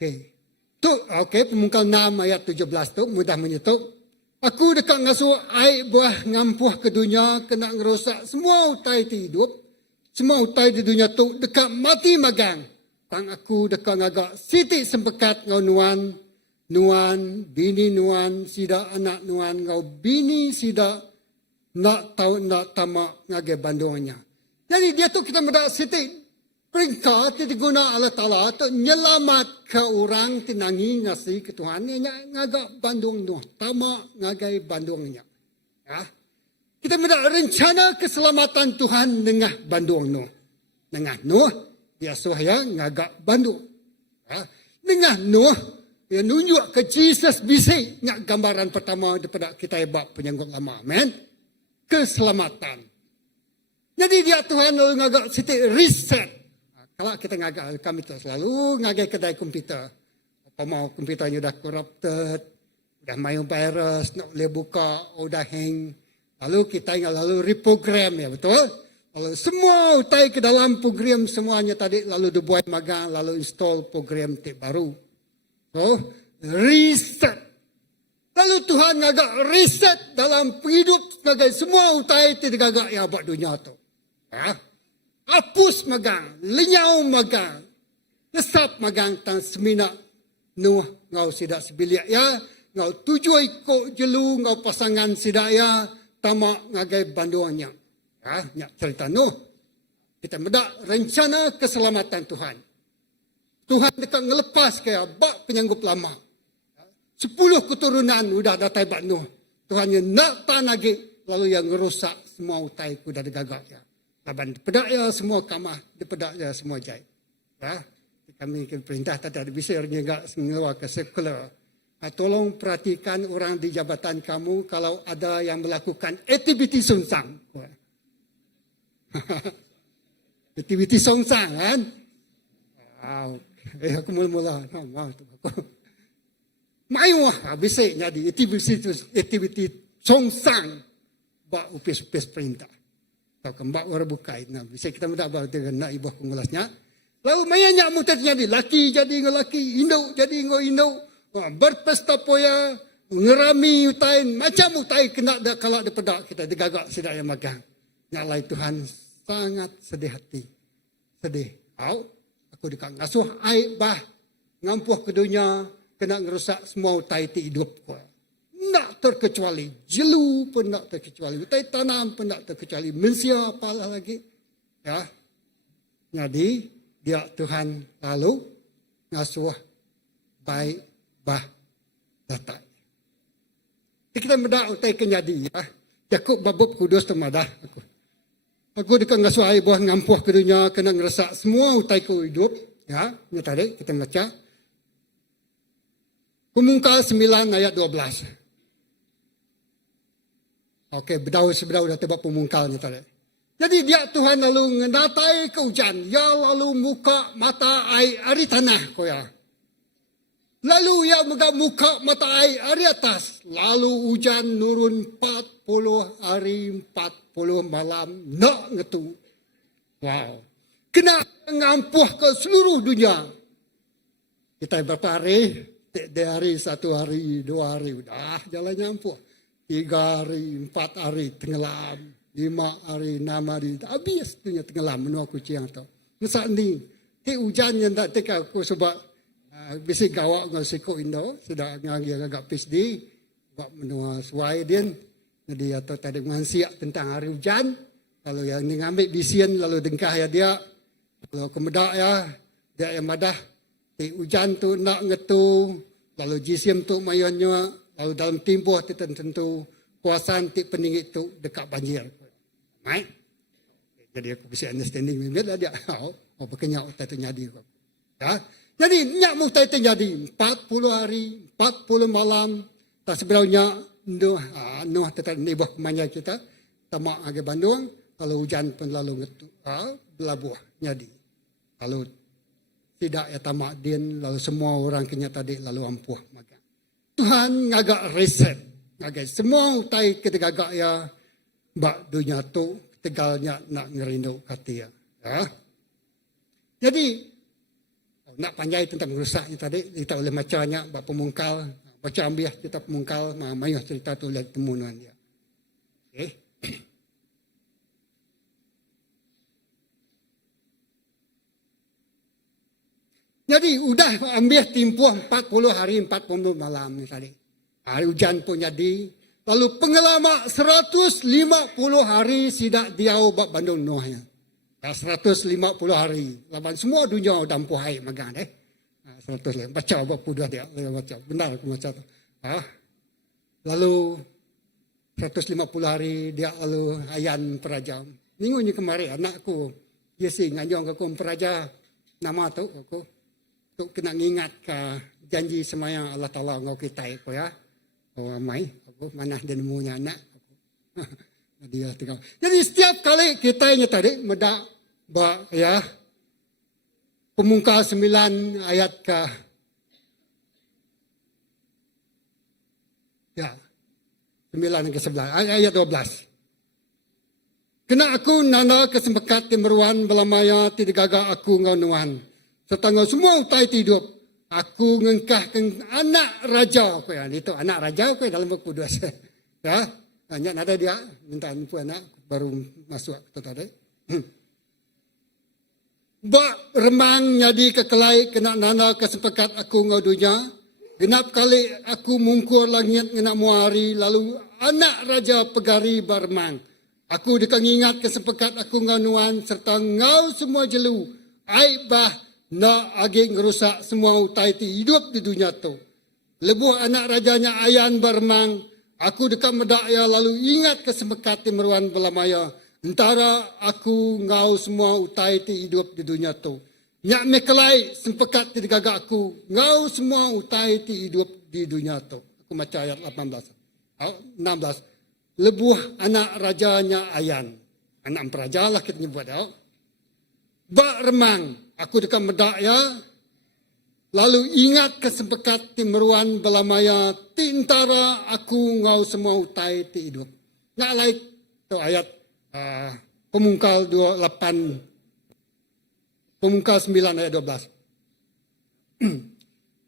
Okay, pemungkal 6 ayat 17 tu mudah menyetuk. Aku dekat ngasuh air buah ngampuh ke dunia kena ngerosak semua utai ti hidup. Semua utai di dunia tu dekat mati magang. Tang aku dekat ngagak siti sempekat ngau nuan, bini nuan, sida anak nuan ngau bini sida nak tahu nak tamak ngagai bandungnya. Jadi dia tu kita mendak siti peringkat yang diguna Allah Ta'ala untuk nyelamat ke orang tinangi ngasih ke Tuhan. Yang ngagak bandung Nuh. Tamak ngagai bandungnya. Ya. Kita mendak rencana keselamatan Tuhan dengan bandung Nuh. Dengan Nuh, dia suhaya ngagak bandung. Ya. Dengan Nuh, dia nunjuk ke Jesus bisik. Yang gambaran pertama daripada kita hebat penyanggut lama. Amen. Keselamatan. Jadi dia Tuhan lalu ngagak sitik reset. Kalau kita ngagak, kami tu selalu ngagai kedai komputer. Apa mau komputernya dah corrupted, dah main virus, nak boleh buka, dah hang. Lalu kita lalu reprogram ya, betul? Lalu semua utai ke dalam program semuanya tadi, lalu dibuat magang, lalu install program baru. So, reset. Lalu Tuhan ngagak reset dalam hidup sebagai semua utai tidak gagak yang buat dunia tu. Ya. Hapus magang, lenyau magang, lesap magang tang semina Nuh ngau sidak sebilik ya, ngau 7 ikut jelu ngau pasangan sidak ya, tamak ngagai banduannya. Ya, nyak cerita Nuh. Kita medak rencana keselamatan Tuhan. Tuhan dekat ngelepas kaya bak penyanggup lama. 10 keturunan udah datai bak Nuh. Tuhan nak tanagi lalu yang ngerusak semua utai ku dah digagak ya. Laban dipedak ya semua kamah, dipedak ya semua jahit. Ya. Kami perintah tadi ada bisa juga mengeluar ke sekular. Tolong perhatikan orang di jabatan kamu kalau ada yang melakukan aktiviti songsang. Aktiviti songsang kan? Aku mula-mula. Mayu bisa jadi aktiviti songsang. Bak upis-upis perintah. Kembak orang bukai. Nah, bisa kita mendapat dengan nak ibu pengulasnya. Lalu mayanya mutat jadi laki jadi ngelaki, induk jadi induk. Berpesta poya, ngerami utain, macam utai kena kalau ada pedak kita digagak sidak yang magang. Nyalai Tuhan sangat sedih hati. Sedih. Aku dekat ngasuh air bah, ngampuh ke dunia, kena ngerusak semua utai ti hidup ko. Tak terkecuali. Jelu pun tak terkecuali. Utai tanam pun tak terkecuali. Manusia apalah lagi. Ya. Jadi, dia Tuhan lalu ngasuh baik bah datai. Kita mendak utai kenyadi. Ya. Jakub babub kudus temadah. Aku dekat ngasuh air buah ngampuh ke dunia. Kena ngeresak semua utai ku hidup. Ya. Ini tadi kita baca. Pemungkal 9 ayat 12. Okey, bedau dah tebak pemungkalnya tadi. Jadi dia Tuhan lalu ngenatai ke hujan. Ya lalu muka mata air ari tanah ko ya. Lalu ia muka mata air ari atas. Lalu hujan nurun 40 hari 40 malam nak ngetu. Wow. Kena ngampuh ke seluruh dunia. Kita berapa hari? Tiada hari, 1 hari, 2 hari. Udah jalannya ampuh. 3 hari, 4 hari tenggelam. 5 hari, 6 hari. Habis dunia tenggelam. Menua kucing tu. Masa ni, hujan yang tak teka aku sebab bisik gawak dengan siko Indo. Sudah ngagi agak PSD. Buat menua suai din. Jadi atau tadi mengansiak tentang hari hujan. Kalau yang ni ngambil bisian lalu dengkah ya dia. Kalau kemedak ya. Dia yang madah. Hujan tu nak ngetu. Lalu jisim tu mayonnya. Lalu dalam timbuh tu tentu. Kuasaan ti peningit tu dekat banjir. Right? Jadi aku bisa understanding. Bila dia. Oh berkenyak tak terjadi. Ya. Jadi nyak mu tak terjadi. 40 hari. 40 malam. Tak sebenarnya. Nuh tetap nibah kemanya kita. Tamak agi Bandung. Kalau hujan pun lalu ngetu. Belabuh. Jadi. Lalu tidak ya tamak din. Lalu semua orang kena tadi lalu ampuh. Maka Tuhan ngagak reset. Ngagak semua utai ketika gagak ya. Bak dunia tu. Tegalnya nak ngerindu hati ya. Jadi. Nak panjai tentang rusaknya tadi. Kita oleh macamnya. Bak pemungkal. Baca ambil kita pemungkal. Mayuh cerita tu lihat temuan dia. Okay. Jadi udah ambil timpuh 40 hari 40 malam ni tadi. Hari hujan pun jadi. Lalu pengalaman 150 hari sidak diau bak Bandung Noahnya. 150 hari. Laban semua dunia dampu hai magang 100 baca bak pudah dia. Baca. Benar aku baca tu. Lalu 150 hari dia lalu ayan peraja. Minggu ni kemarin anakku. Dia sih ngajong aku peraja. Nama tu aku. Untuk kena ingat ke janji semayang Allah Ta'ala ngau kita ko ya. Oh mai aku manah dia nemunya anak aku. Dia tinggal. Jadi setiap kali kita nya tadi medak ba ya Pemungkal 9 ayat ke ya 9 ke 11 ayat 12. Kena aku nana kesempekat timeruan belamaya tidak gagak aku ngau nuan. Setengah semua utai hidup. Aku ngengkahkan anak raja. Aku ya, itu anak raja aku dalam buku 2. Ya, banyak ada dia minta info anak baru masuk ke tadi. Bak remang jadi kekelai kena nana kesepakat aku ngau dunia. Genap kali aku mungkur langit ngena muari lalu anak raja pegari baremang. Aku dekat ingat kesepakat aku ngau nuan serta ngau semua jelu. Aibah nak agi ngerusak semua utai ti hidup di dunia tu. Lebuh anak rajanya ayan baremang. Aku dekat medak ya lalu ingat kesemekat ti meruan belamaya. Entara aku ngau semua utai ti hidup di dunia tu. Nyak mekelai sempekat ti gagak aku. Ngau semua utai ti hidup di dunia tu. Aku baca ayat 16. Lebuh anak rajanya ayan. Anak peraja lah kita nyebut ya. Bak remang. Aku dekat medak ya. Lalu ingat kesempekat timeruan belamaya. Tintara aku ngau semua utai ti hidup. Nyak lain tu ayat Pemungkal 28. Pemungkal 9 ayat 12.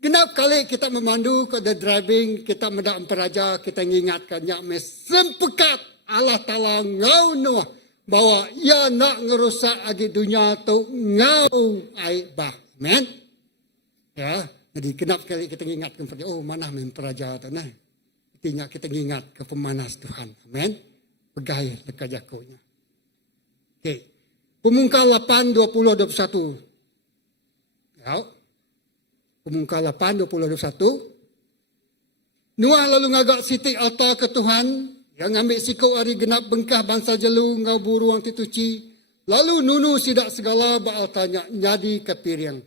Genap kali kita memandu ke the driving. Kita medak peraja. Kita mengingatkan nyak sempekat Allah Ta'ala ngau Noah. Bahawa ia nak ngerusak lagi dunia tu ngau aibah. Amen. Ya, jadi kenapa kali kita ingatkan pada mana memperaja tu nah. Artinya kita ingat ke pemanas Tuhan. Amen. Pegai dekat jakunya. Okey. Pemungkal 8 20 21. Ya. Pemungkal 8 20 21. Noah lalu ngagak siti altar ke Tuhan. Yang ambil sikau hari genap bengkah bangsa jelu ngau buruang tituci. Lalu nunu sidak segala baal tanya nyadi ke piring.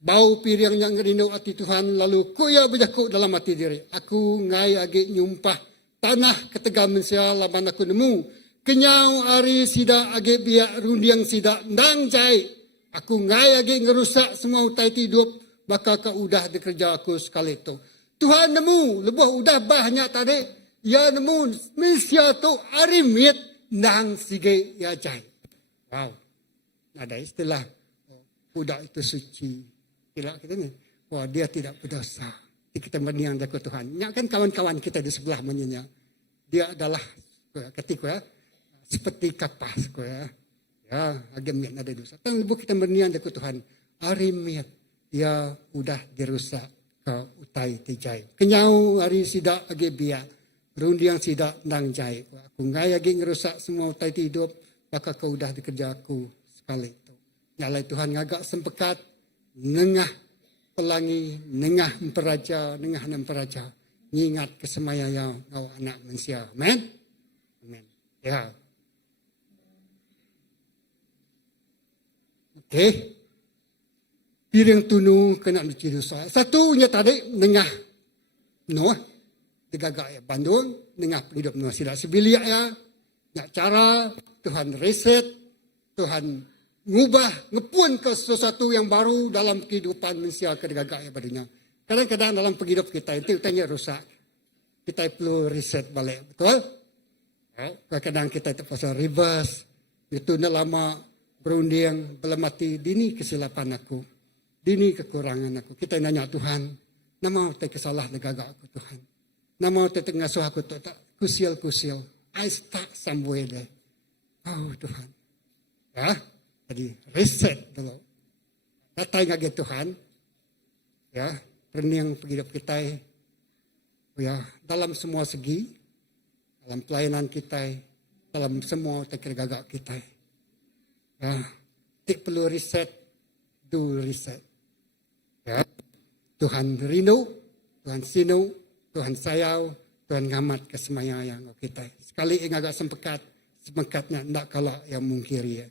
Bau piring yang ngerindu hati Tuhan lalu kuya berjakuk dalam hati diri. Aku ngai agi nyumpah tanah ketegal mensia laban aku nemu. kenyau ari sida age biak rundiang sida ndang jai. Aku ngai age ngerusak semua utai hidup, maka kau udah dikerja aku sekali tu. Tuhan nemu lebuh udah banyak tadi. Ya nemu Malaysia tu ari miet nang sige ya jai. Wow. Ada istilah budak itu suci. Istilah kita ni. Wah, dia tidak berdosa. Kita berniang dari Tuhan. Ya kan kawan-kawan kita di sebelah menyennya. Dia adalah ketika seperti kapas ya. Ya, agak miat ada dosa. Tapi lebu kita berniang dari Tuhan. Hari miat dia udah dirusak ke utai tijai. Kenyau hari sidak age biak. Rundiang sidak nang jai. Aku ngai age ngerusak semua utai hidup. Maka kau udah dikerja aku sekali itu. Nyalai Tuhan ngagak sempekat. Nengah pelangi, nengah memperaja, nengah memperaja. Ngingat kesemayaya kau anak manusia. Amen. Amen. Ya. Okey. Piring tunu kena mencuci dosa. Satunya tadi nengah Noah. Digagak ya Bandung. Nengah hidup Noah sidak sebiliak ya. Nak cara Tuhan reset. Tuhan ngubah, ngepun ke sesuatu yang baru dalam kehidupan manusia kedegagak ya badunya. Kadang-kadang dalam kehidupan kita itu tanya rusak. Kita perlu reset balik. Betul? Kadang-kadang kita terpaksa reverse. Itu nak lama berunding, belemati. Dini kesilapan aku. Dini kekurangan aku. Kita nanya Tuhan. Nama tak kesalah negagak aku Tuhan. Nama tak ngasuh aku tak kusil-kusil. I start somewhere there. Oh Tuhan. Ya. Jadi reset dulu. Datang lagi Tuhan. Ya. Perniang hidup kita. Ya. Dalam semua segi. Dalam pelayanan kita. Dalam semua gagak kita. Ya. Tik perlu reset. Do reset. Ya. Tuhan rindu. Tuhan sinu. Tuhan sayau. Tuhan ngamat kesemaya yang kita. Sekali yang agak sempekat. Sempekatnya tidak kalah yang mungkiri ya.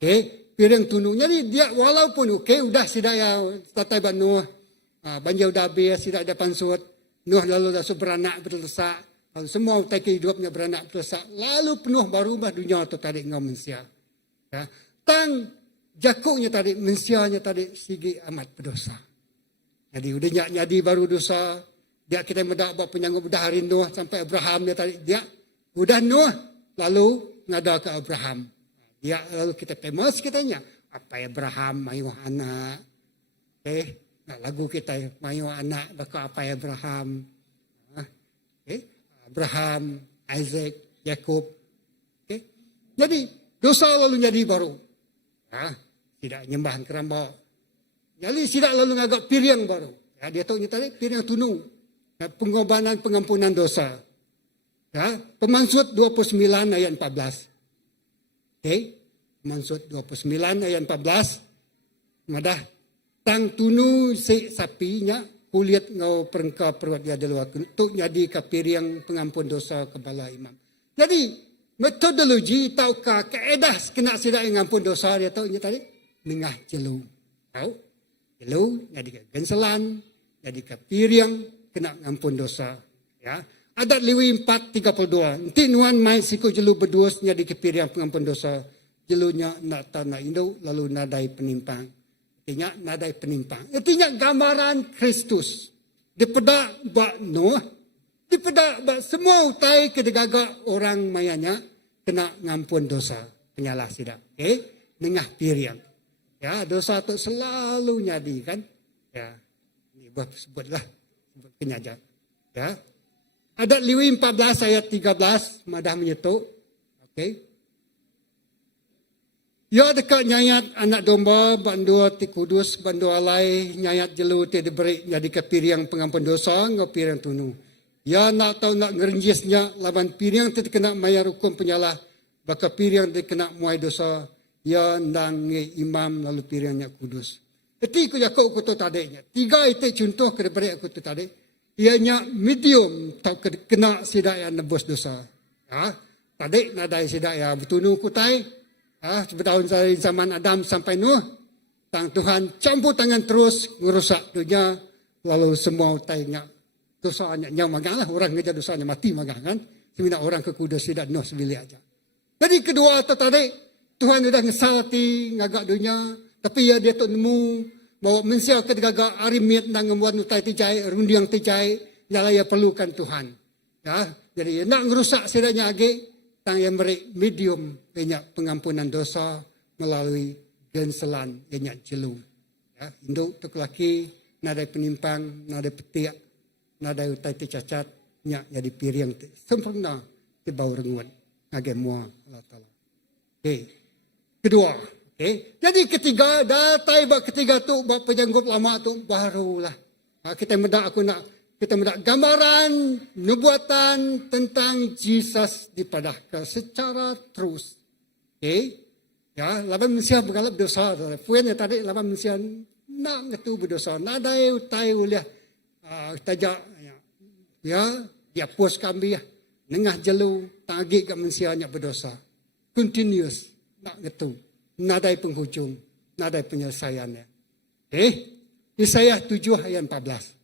Okay, piring tunu. Jadi dia walaupun udah sidak ya tatai ban Nuh. Banjir udah habis, sidak ada pansut. Nuh lalu dah beranak berlesak. Lalu semua utai hidupnya beranak berlesak. Lalu penuh baru dunia tu tadi ngau manusia. Ya. Tang jakuknya tadi, manusianya tadi sigi amat berdosa. Jadi udah jadi baru dosa. Dia kita medak buat penyanggup dah hari Nuh sampai Abraham dia tadi. Dia udah Nuh lalu ngada ke Abraham. Ya, lalu kita famous katanya. Apa Abraham, mayu anak. Lagu kita, mayu anak, baka apa Abraham. Abraham, Isaac, Yakub. Jadi, dosa lalu jadi baru. Tidak nyembah keramba. Jadi, tidak lalu ngagak piring baru. Ya, dia tahu tadi, piring tunu. Pengorbanan, pengampunan dosa. Ya, Pemansut 29 ayat 14. Okay. Mansut 29 ayat 14. Madah. Tang tunu si sapinya. Kulit ngau perengka perut dia adalah. Untuk jadi kapiriang pengampun dosa kepala imam. Jadi. Metodologi taukah keedah kena sidak yang ngampun dosa dia tahu tadi. Nengah jelu. Tahu? Jelu. Jadi genselan. Jadi kapiriang kena ngampun dosa. Ya. Adat Lewi 4:32. Nanti nuan main siku jelu berdua jadi kapiriang pengampun dosa. Jelunya nak tanah induk lalu nadai penimpang. Artinya nadai penimpang. Artinya gambaran Kristus. Dipedak bak Noah. Dipedak bak semua utai kedegagak orang mayanya kena ngampun dosa. Penyalah sidak. Nengah piriang. Ya, dosa tu selalu nyadi kan. Ya. Ini buat sebutlah. Sebut penyaja. Ya. Adat Lewi 14 ayat 13 madah menyetuk. Okey. Ya dekat nyayat anak domba, bandua ti kudus, bandua alai, nyayat jelu ti diberi jadi ke piring pengampun dosa, ngau piring tunu. Ya nak tahu nak ngerenjisnya, laban piring ti kena mayar hukum penyalah, baka piring ti kena muai dosa, ya ndang imam lalu piringnya kudus. Itu aku tu tadinya. 3 itu contoh ke diberi aku tu tadi. Ianya medium tak kena sidak yang nebus dosa. Ya, tadi nadai sidak ya betunu kutai. Setahun dari zaman Adam sampai Nuh, Tang Tuhan campur tangan terus ngerusak dunia, lalu semua utainya dosanya magang lah orang ngejar dosanya mati magang kan, sebenarnya orang ke kudus tidak Nuh sebili aja. Jadi kedua tu tadi, Tuhan sudah ngesalti ngagak dunia, tapi ya dia tu nemu bahawa mensia ketika arimit dan ngebuat nutai tijai, rundiang tijai, nyala ya perlukan Tuhan. Ya, jadi nak ngerusak sedanya agi, tang yang beri medium banyak pengampunan dosa melalui genselan banyak jelu. Ya, induk tu laki, nadai penimpang, nadai petiak, nadai utai cacat, nyak jadi piring sempurna di bawah renguan. Ngage mua Allah Ta'ala. Okay. Kedua. Okay. Jadi ketiga, datai bak ketiga tu, bak penjanggup lama tu, barulah. Kita mendak gambaran, nubuatan tentang Jesus dipadahkan secara terus. Okay. Ya, laban manusia bergalap dosa. Puan yang tadi, laban manusia nak ngetu berdosa. Nadai utai uliah. Tajak. Ya, dia pos kami ya. Nengah jelu, tagih kat manusia yang berdosa. Continuous, nak ngetu. Nadai penghujung, nadai penyelesaiannya. Yesaya 7 ayat 14.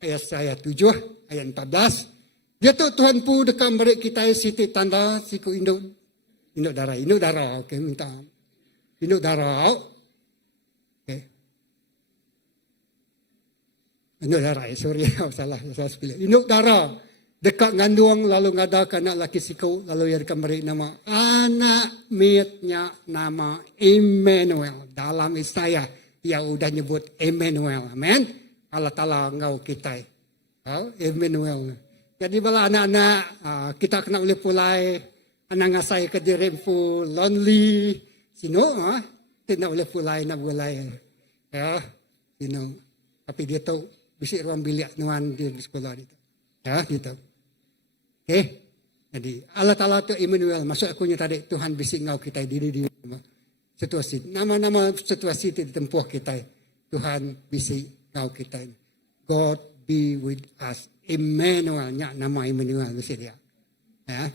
Yesaya 7 ayat 14. Dia tu Tuhan pu dekat merik kita siti tanda siku induk darah. Okey, minta. Induk darah. Induk darah, sorry, salah sepilih. Induk darah, dekat ngandung lalu ngadakan anak laki siku, lalu ia dekat merik nama, anak mitnya nama Emmanuel. Dalam Yesaya, ia sudah nyebut Emmanuel. Amen. Allah Ta'ala ngau kita. Emmanuel. Jadi bala anak-anak, kita kena boleh pulai, anak ngasai ke dirempu, lonely, tidak boleh pulai, nak pulai. Ya, tapi dia tahu, bisik ruang bilik nuan di sekolah itu. Ya, gitu. Okay. Jadi Allah Ta'ala tu Emmanuel, maksud akunya tadi, Tuhan bisik ngau kita di situasi. Nama-nama situasi itu ditempuh kita. Tuhan bisik ngau kita. God be with us. Emmanuel, nyak nama Emmanuel mesti dia. Ya.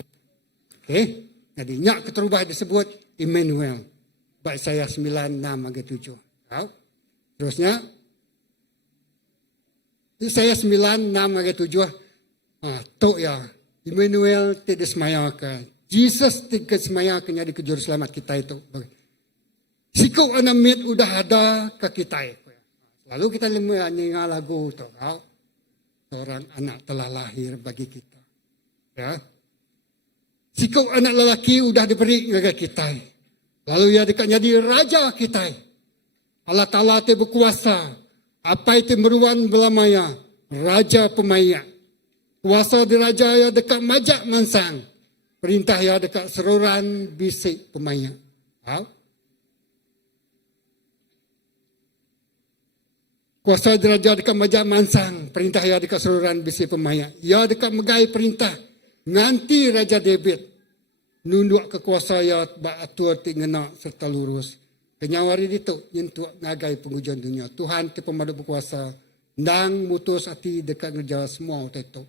Okay. Jadi nyak keterubah disebut Emmanuel. Baik saya 9, 6, 7. Ya. Terusnya, saya 9, 6, 7. Tok ya, Emmanuel tidak semayakan. Jesus tidak semayakan jadi kejuru selamat kita itu. Sikau anamit udah ada ke kita. Lalu kita nyanyi lagu tu. Seorang anak telah lahir bagi kita. Ya. Sikau anak lelaki udah diberi kepada kita. Lalu ia dekat jadi raja kita. Allah Ta'ala itu berkuasa. Apa itu meruan belamaya? Raja pemaya. Kuasa diraja ya dekat majak mansang. Perintah ya dekat seruran bisik pemaya. Kuasa diraja dekat majak mansang. Perintah ya dekat seruran bisik pemaya. Ya dekat megai perintah. Nganti Raja David. Nunduk kekuasa ya baatur tingena serta lurus. Kenyawari itu nyentuh ngagai pengujian dunia. Tuhan itu pemadu berkuasa. Nang mutus hati dekat ngerjaya semua waktu itu.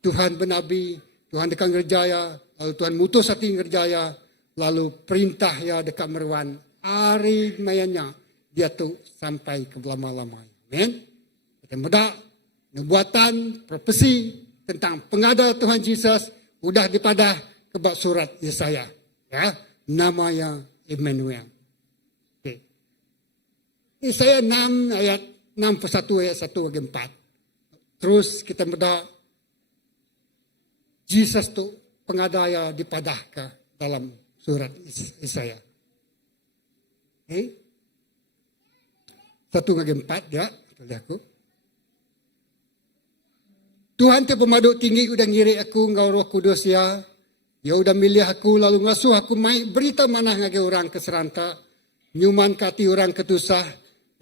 Tuhan bernabi, Tuhan dekat ngerjaya, lalu Tuhan mutus hati ngerjaya, lalu perintah ya dekat meruan. Ari mayanya dia tu sampai ke lama-lama. Amen. Kita mudah nubuatan, profesi tentang pengada Tuhan Yesus udah dipadah kebak surat Yesaya. Ya, namanya Emmanuel. Okay. Yesaya 6 ayat 61 ayat 1 ayat 4. Terus kita mudah Jesus tu pengadaya dipadahkan dalam surat Yesaya. Okay. 1 ayat 4 ya, tulis aku. Tuhan tu pemaduk tinggi udah ngirik aku ngau Roh Kudus ya. Ya udah milih aku lalu ngasuh aku mai berita manah ngage orang keseranta. Nyuman kati orang ketusah.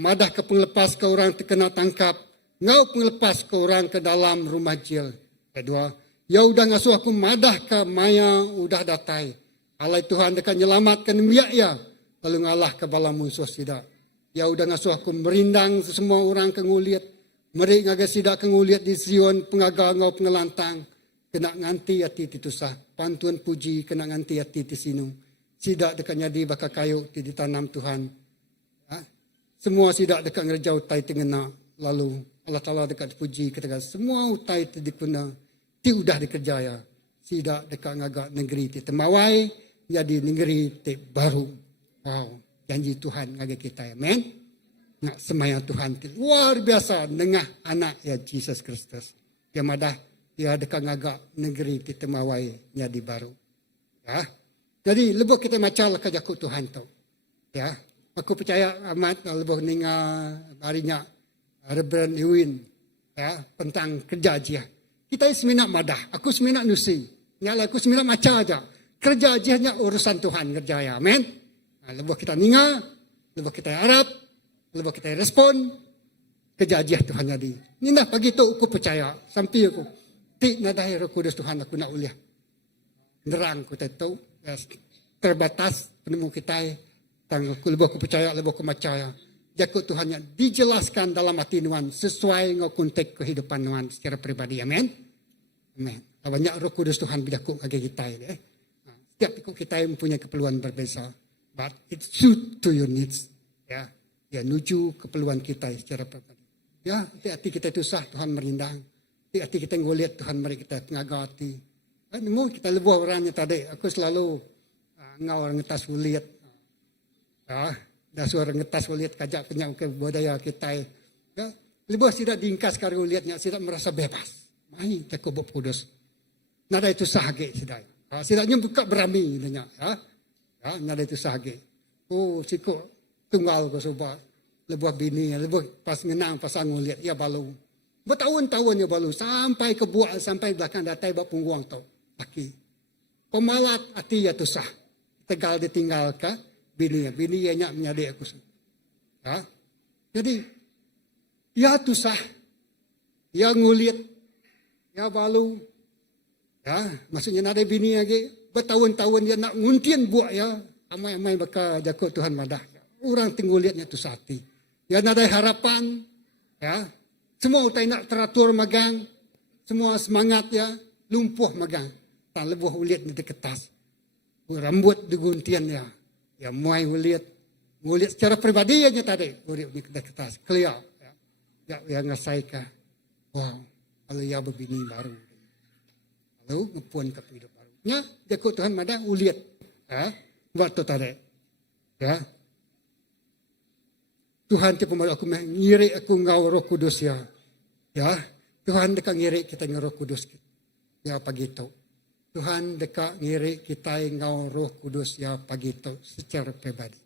Madah ke penglepas ke orang terkena tangkap. Ngau penglepas ke orang ke dalam rumah jil. Kedua, ya udah ngasuh aku madah ke maya udah datai. Alai Tuhan dekat nyelamatkan miak ya. Lalu ngalah ke bala musuh sidak. Ya udah ngasuh aku merindang semua orang ke nguliat. Mereka ngaga sidak ke nguliat di Zion pengaga ngau pengelantang. Kena nganti hati titusah. Pantuan puji kena nganti hati tisinung. Sidak dekat nyadi bakal kayu ditanam Tuhan. Semua sidak dekat ngerjau utai tengena. Lalu Allah Ta'ala dekat puji ketika semua utai dikuna. Ti udah dikerjaya. sida dekat ngagak negeri ti temawai jadi negeri ti baru. Wow, janji Tuhan ngagak kita. Amen. Nak semaya Tuhan ti luar biasa nengah anak ya Jesus Kristus. Dia madah dia dekat ngagak negeri ti temawai jadi baru. Ya. Jadi lebih kita macal ke jakut Tuhan tu. Ya. Aku percaya amat lebih ninga harinya Reverend Ewin ya tentang kerja dia. Kita seminat madah, aku seminat nusi. Nyala aku seminat maca aja. Kerja dia urusan Tuhan kerja ya. Amen. Lebih kita ninga, lebih kita harap, lebih kita respon kerja dia Tuhan jadi. Ni dah pagi tu aku percaya sampai aku ti nadai Roh Kudus Tuhan aku nak uliah. Nerang aku tahu ya, terbatas penemu kita aku lebih aku percaya lebih aku percaya jakut Tuhan yang dijelaskan dalam hati Tuhan sesuai dengan konteks kehidupan Tuhan secara pribadi. Amin. Amin. Banyak Roh Kudus Tuhan bidaku bagi kita ini. Setiap ikut kita mempunyai keperluan berbeza, but it suit to your needs. Ya, ya nuju keperluan kita secara pribadi. Ya, hati kita itu sah Tuhan merindang. Hati kita ngoliat Tuhan mari kita ngagati. Nemu kita lebih orangnya tadi. Aku selalu ngau orang ngetas uliat. Ya, dah suara ngetas uliat kajak kenyang ke budaya kita. Ya, lebih tidak diingkas kari uliatnya, tidak merasa bebas. Mai cukup kudus. Nada itu sahage sidai. Sidaknya buka berami nanya. Ya, nada itu sahage. Oh, siku tunggal ko suba. Lebih bini, lebih pas ngenang pasang uliat ya balu. Bertahun-tahun ya balu sampai ke buah sampai belakang datai bak pungguang tu. Laki. Pemalat hati ya tu sah. Tegal ditinggal ka bini ya nyak menyadi aku. Ya. Jadi ya tu sah. Ya ngulit. Ya balu. Ya, maksudnya ada bini lagi bertahun-tahun dia nak nguntian buat ya. Amai-amai baka jakut Tuhan madah. Orang tinggal lihatnya tu sati. Ya ada harapan. Ya. Semua utai nak teratur magang. Semua semangat ya. Lumpuh magang. Tak lebuh uliat ni kertas. Rambut diguntian ya. Ya muai uliat. Uliat secara pribadi aja tadi. Uliat ni kertas. Clear. Ya yang ngasai ka. Wow. Kalau ya berbini baru. Lalu ngepuan ke hidup baru. Ya. Jakut Tuhan madah uliat. Ya. Waktu tadi. Ya. Tuhan tiap malam aku mengirik aku ngau Roh Kudus ya. Ya. Tuhan dekat ngirik kita ngau Roh Kudus. Ya pagi itu. Tuhan dekat ngirik kita ngau Roh Kudus ya pagi itu secara pribadi.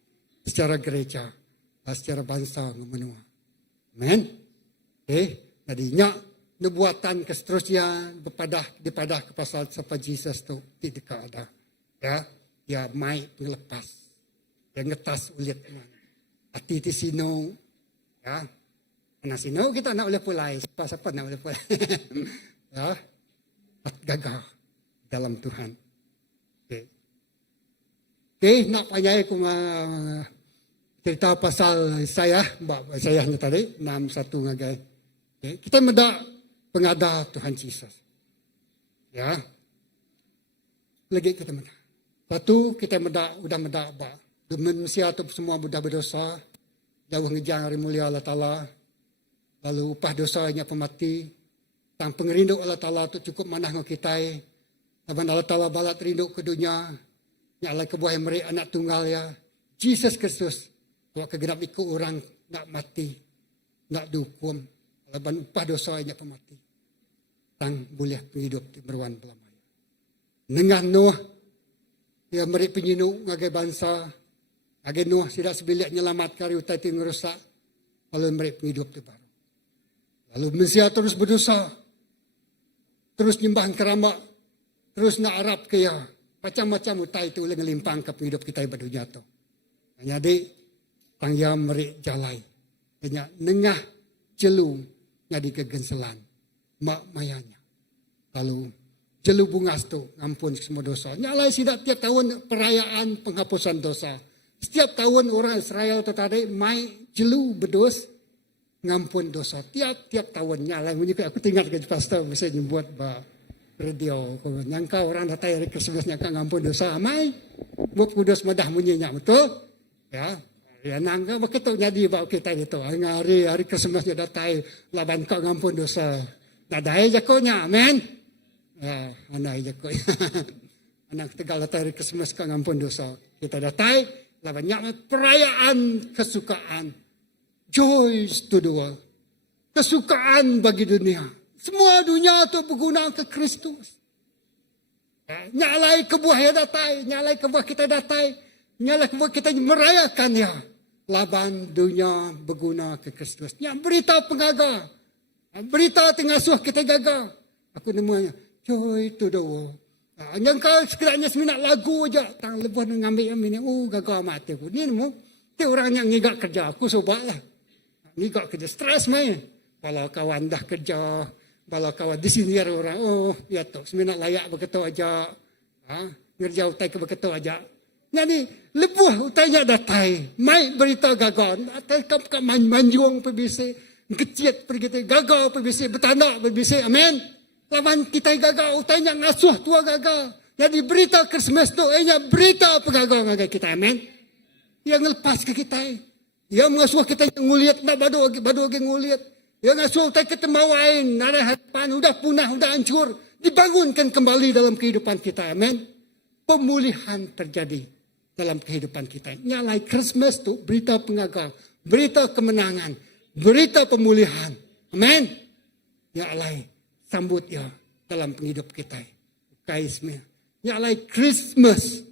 Secara gereja. Secara bangsa menua. Amen. Jadi nyak nubuatan keseterusnya dipadah ke pasal siapa Jesus tu tidak ada. Ya. Ya mai penglepas. Yang ngetas uliat Tuhan. Hati di sino, ya, mana sino kita nak boleh pulai, siapa nak boleh pulai, ya, gagah dalam Tuhan. Okay, nak payah aku cerita pasal saya ni tadi 61 ngagai. Okay, kita meda pengada Tuhan Yesus, ya, lagi kita meda. Satu kita udah meda manusia atau semua budak berdosa, jauh ngejang hari mulia Allah Ta'ala, lalu upah dosanya pemati, tang pengerinduk Allah Ta'ala tu cukup manah dengan kita, laban Allah Ta'ala balat rinduk ke dunia, nyalai kebuah meri anak tunggal ya, Jesus Kristus, buat kegenap ikut orang nak mati, nak dihukum, laban upah dosanya pemati, tang boleh hidup di beruan pelamaya. Nengah Noah, dia meri penyinuk ngagai bangsa, agen Nuh tidak sebilik nyelamat kari utai ti ngerusak. Lalu mereka penghidup tu baru. Lalu manusia terus berdosa. Terus nyembah keramat. Terus nak Arab kaya. Macam-macam utai tu oleh ngelimpang ke penghidup kita yang berdunia tu. Jadi, tangya mereka jalai. Hanya nengah jelu ngadi kegenselan. Mak mayanya. Lalu, jelu bungas tu ngampun semua dosa. Nyalai sidak tiap tahun perayaan penghapusan dosa. Setiap tahun orang Israel tu tadi mai jelu berdos ngampun dosa. Tiap tahun nyalai aku tinggal ke pastor mesti nyebut ba radio nyangka orang datang hari Kristus nyangka ngampun dosa mai buat kudus madah munyinya betul ya. Ya nangka begitu jadi bawa kita itu hari Kristus datang laban kau ngampun dosa. Nadai jakonya amen. Anak je ko. Anak tegal datang Christmas ka ngampun dosa. Kita datai lawan banyak perayaan kesukaan. Joy to the world. Kesukaan bagi dunia. Semua dunia tu berguna ke Kristus. Nyalai kebuah ya datai, nyalai kebuah kita datai, nyalai kebuah kita merayakan ya. Laban dunia berguna ke Kristus. Yang berita pengaga. Berita tengasuh kita gagal. Aku namanya joy to the world. Yang kau sekiranya seminat lagu aja, tang lepas ngambil yang ini, gagal mati aku. Ni nemu, dia orang yang ngigak kerja, aku sobaklah. Ngigak kerja, stres main. Kalau kawan dah kerja, kalau kawan disindir orang, ya tu, seminat layak begitu aja. Ngerja utai ke begitu aja. Jadi, lebuh utainya datai. Mai berita gagal. Atai kap manjung perbisi. Kecil pergi gagal perbisi. Bertanda perbisi. Amin. Lawan kita gagal. Utainya ngasuh tua gagal. Jadi berita Christmas tu. Berita pegagal ngagai kita. Amin. Yang lepas ke kita. Yang ngasuh kita yang nguliat. Nak badu lagi nguliat. Yang ngasuh utai kita mawain. Nada harapan. Udah punah. Udah hancur. Dibangunkan kembali dalam kehidupan kita. Amin. Pemulihan terjadi dalam kehidupan kita. Nyalai Christmas tu berita pengagal, berita kemenangan, berita pemulihan. Amin. Nyalai sambut ya dalam hidup kita. Kaisme. Nyalai Christmas.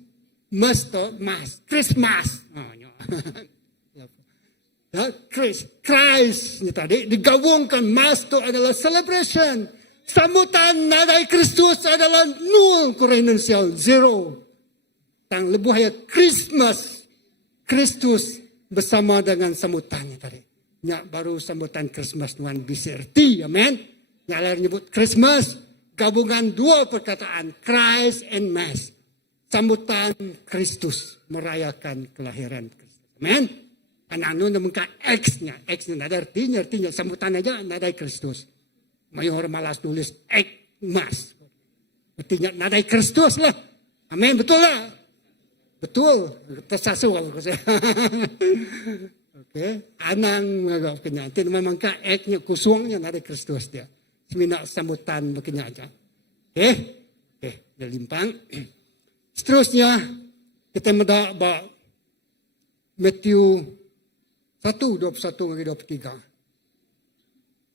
Christmas. Christ ni tadi digabungkan. Mas tu adalah celebration. Sambutan nadai Kristus adalah nol korenensial, zero. Tang lebuh ya Christmas, Kristus bersama dengan sambutannya tadi. Nyak baru sambutan Christmas Tuhan BCRT, amen. Nyak lain nyebut Christmas, gabungan dua perkataan, Christ and Mass. Sambutan Kristus, merayakan kelahiran Kristus, amen. Anak-anak namanya X-nya ada artinya sambutan aja, nadai Kristus. Mayor malas tulis Mas. Artinya nadai Kristus lah. Amin, betul lah. Betul. Tersasu aku saya. Okey. Anang agak kenya. Nanti memang ka X-nya kusungnya nadai Kristus dia. Semina sambutan berkenya aja. Okey, dia limpang. Seterusnya kita mendak ba Matthew 1:21-23.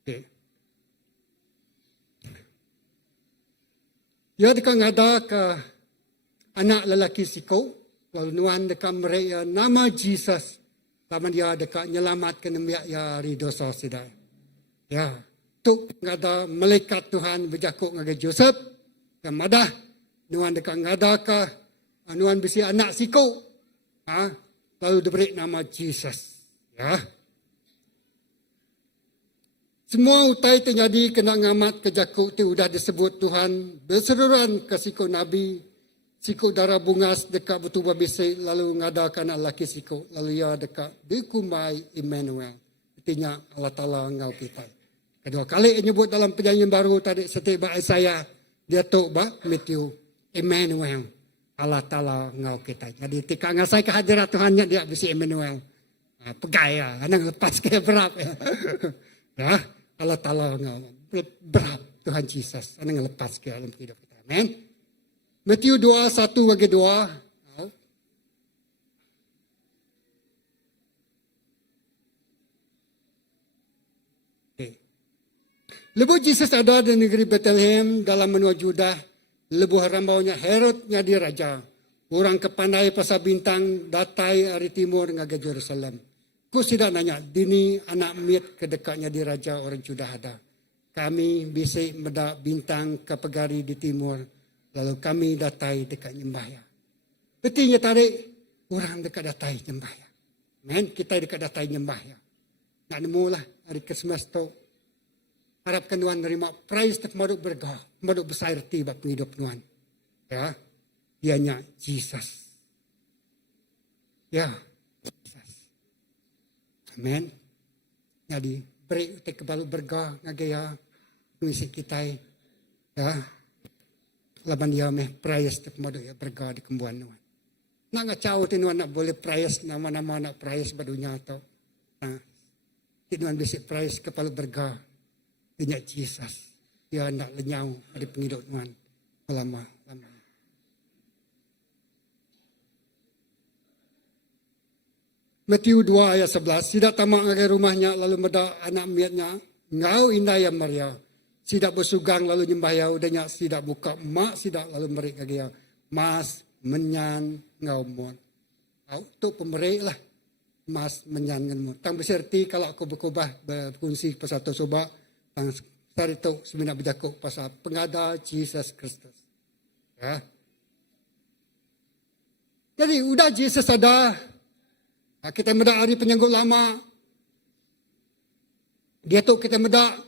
Okey. Ya dekat ngada ke anak lelaki siko, lalu nuan dekat mereka nama Jesus, lama dia dekat nyelamatkan mereka ya dari dosa sidai. Ya, tu ngada malaikat Tuhan berjakuk ngagai Joseph, dan madah nuan dekat ngada ke nuan bisi anak siko, lalu diberi nama Jesus. Ya. Semua utai terjadi kena ngamat ke jakuk tu sudah disebut Tuhan berseruan ke siku Nabi, siku darah bungas dekat betul babisi lalu ngadakan lelaki siku lalu ia dekat dikumai Emmanuel. Artinya Allah Ta'ala ngau kita. Kedua kali menyebut dalam perjanjian baru tadi setiap saya dia tu Matthew Emmanuel. Allah Ta'ala ngau kita. Jadi tika ngasai kehadiran Tuhannya dia bisi Emmanuel. Pegai ya, anak lepas ke berap ya. Ya. Allah Ta'ala berat Tuhan Yesus. Anda lepas ke dalam hidup kita. Amen. Matthew 2:1-2. Okay. Lebuh Yesus ada di negeri Bethlehem dalam menua Judah. Lebuh rambaunya Herod jadi raja. Orang kepandai pasal bintang datai dari timur ngaga Jerusalem. Ku sudah nanya, dini anak miet kedekatnya di raja orang Judah ada. Kami bisa medak bintang ke pegari di timur, lalu kami datai dekat nyembaya. Petinya tarik, orang dekat datai nyembaya. Men, kita dekat datai nyembaya. Nak nemulah hari Christmas tu. Harapkan Tuhan nerima prize tak maduk bergah, maduk besar tiba penghidup Tuhan. Ya, dianya Jesus. Ya. Amen. Jadi beri utek kebal bergah ngagaya ngisi kita ya. Laban dia meh price tak madu ya bergah di kembuan nuan. Nak ngacau tinuan nak boleh price nama-nama nak price badunya atau. Tinuan bisi price kepala bergah dinyak Jesus. ia nak lenyau ada penghidup Tuhan lama. Matius 2 ayat 11, sidak tamak ngagai rumahnya lalu medak anak miatnya, ngau indah yang Maria. Sidak bersugang lalu nyembah yau danya sidak buka mak sidak lalu merik ngagai mas menyan ngau mon. Au tu pemerik lah. Mas menyan ngan mon. Tang beserti kalau aku berkubah berfungsi pasal tu soba tang sari tu seminat berjakuk pasal pengada Jesus Kristus. Ya. Jadi udah Jesus ada. Kita medak hari penyanggut lama. Dia tu kita medak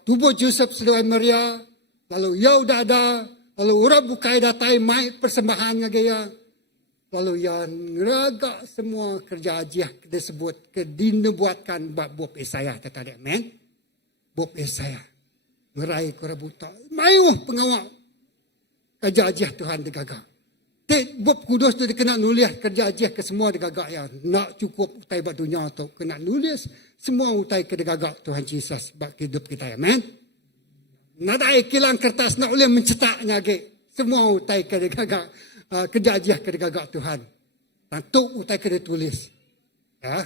tubuh Joseph sedoi Maria. Lalu ia udah ada. Lalu orang bukai datai mai persembahan ngagaya. Lalu ia ngeraga semua kerja ajiah kita sebut. Kedina buatkan buat Isaiah. Tadi amen. Buat Isaiah. Ngerai korang buta. Mayuh pengawal. Kerja ajiah Tuhan digagak. Bob Kudus tu dia kena nulis kerja ajiah ke semua dia gagak ya. Nak cukup utai buat dunia tu. Kena nulis semua utai ke dia gagak Tuhan Yesus. Bak hidup kita. Amen. Nak ada kilang kertas nak boleh mencetaknya. Semua utai ke dia gagak. Kerja ajiah ke dia gagak Tuhan. Tentu utai ke dia tulis. Ya.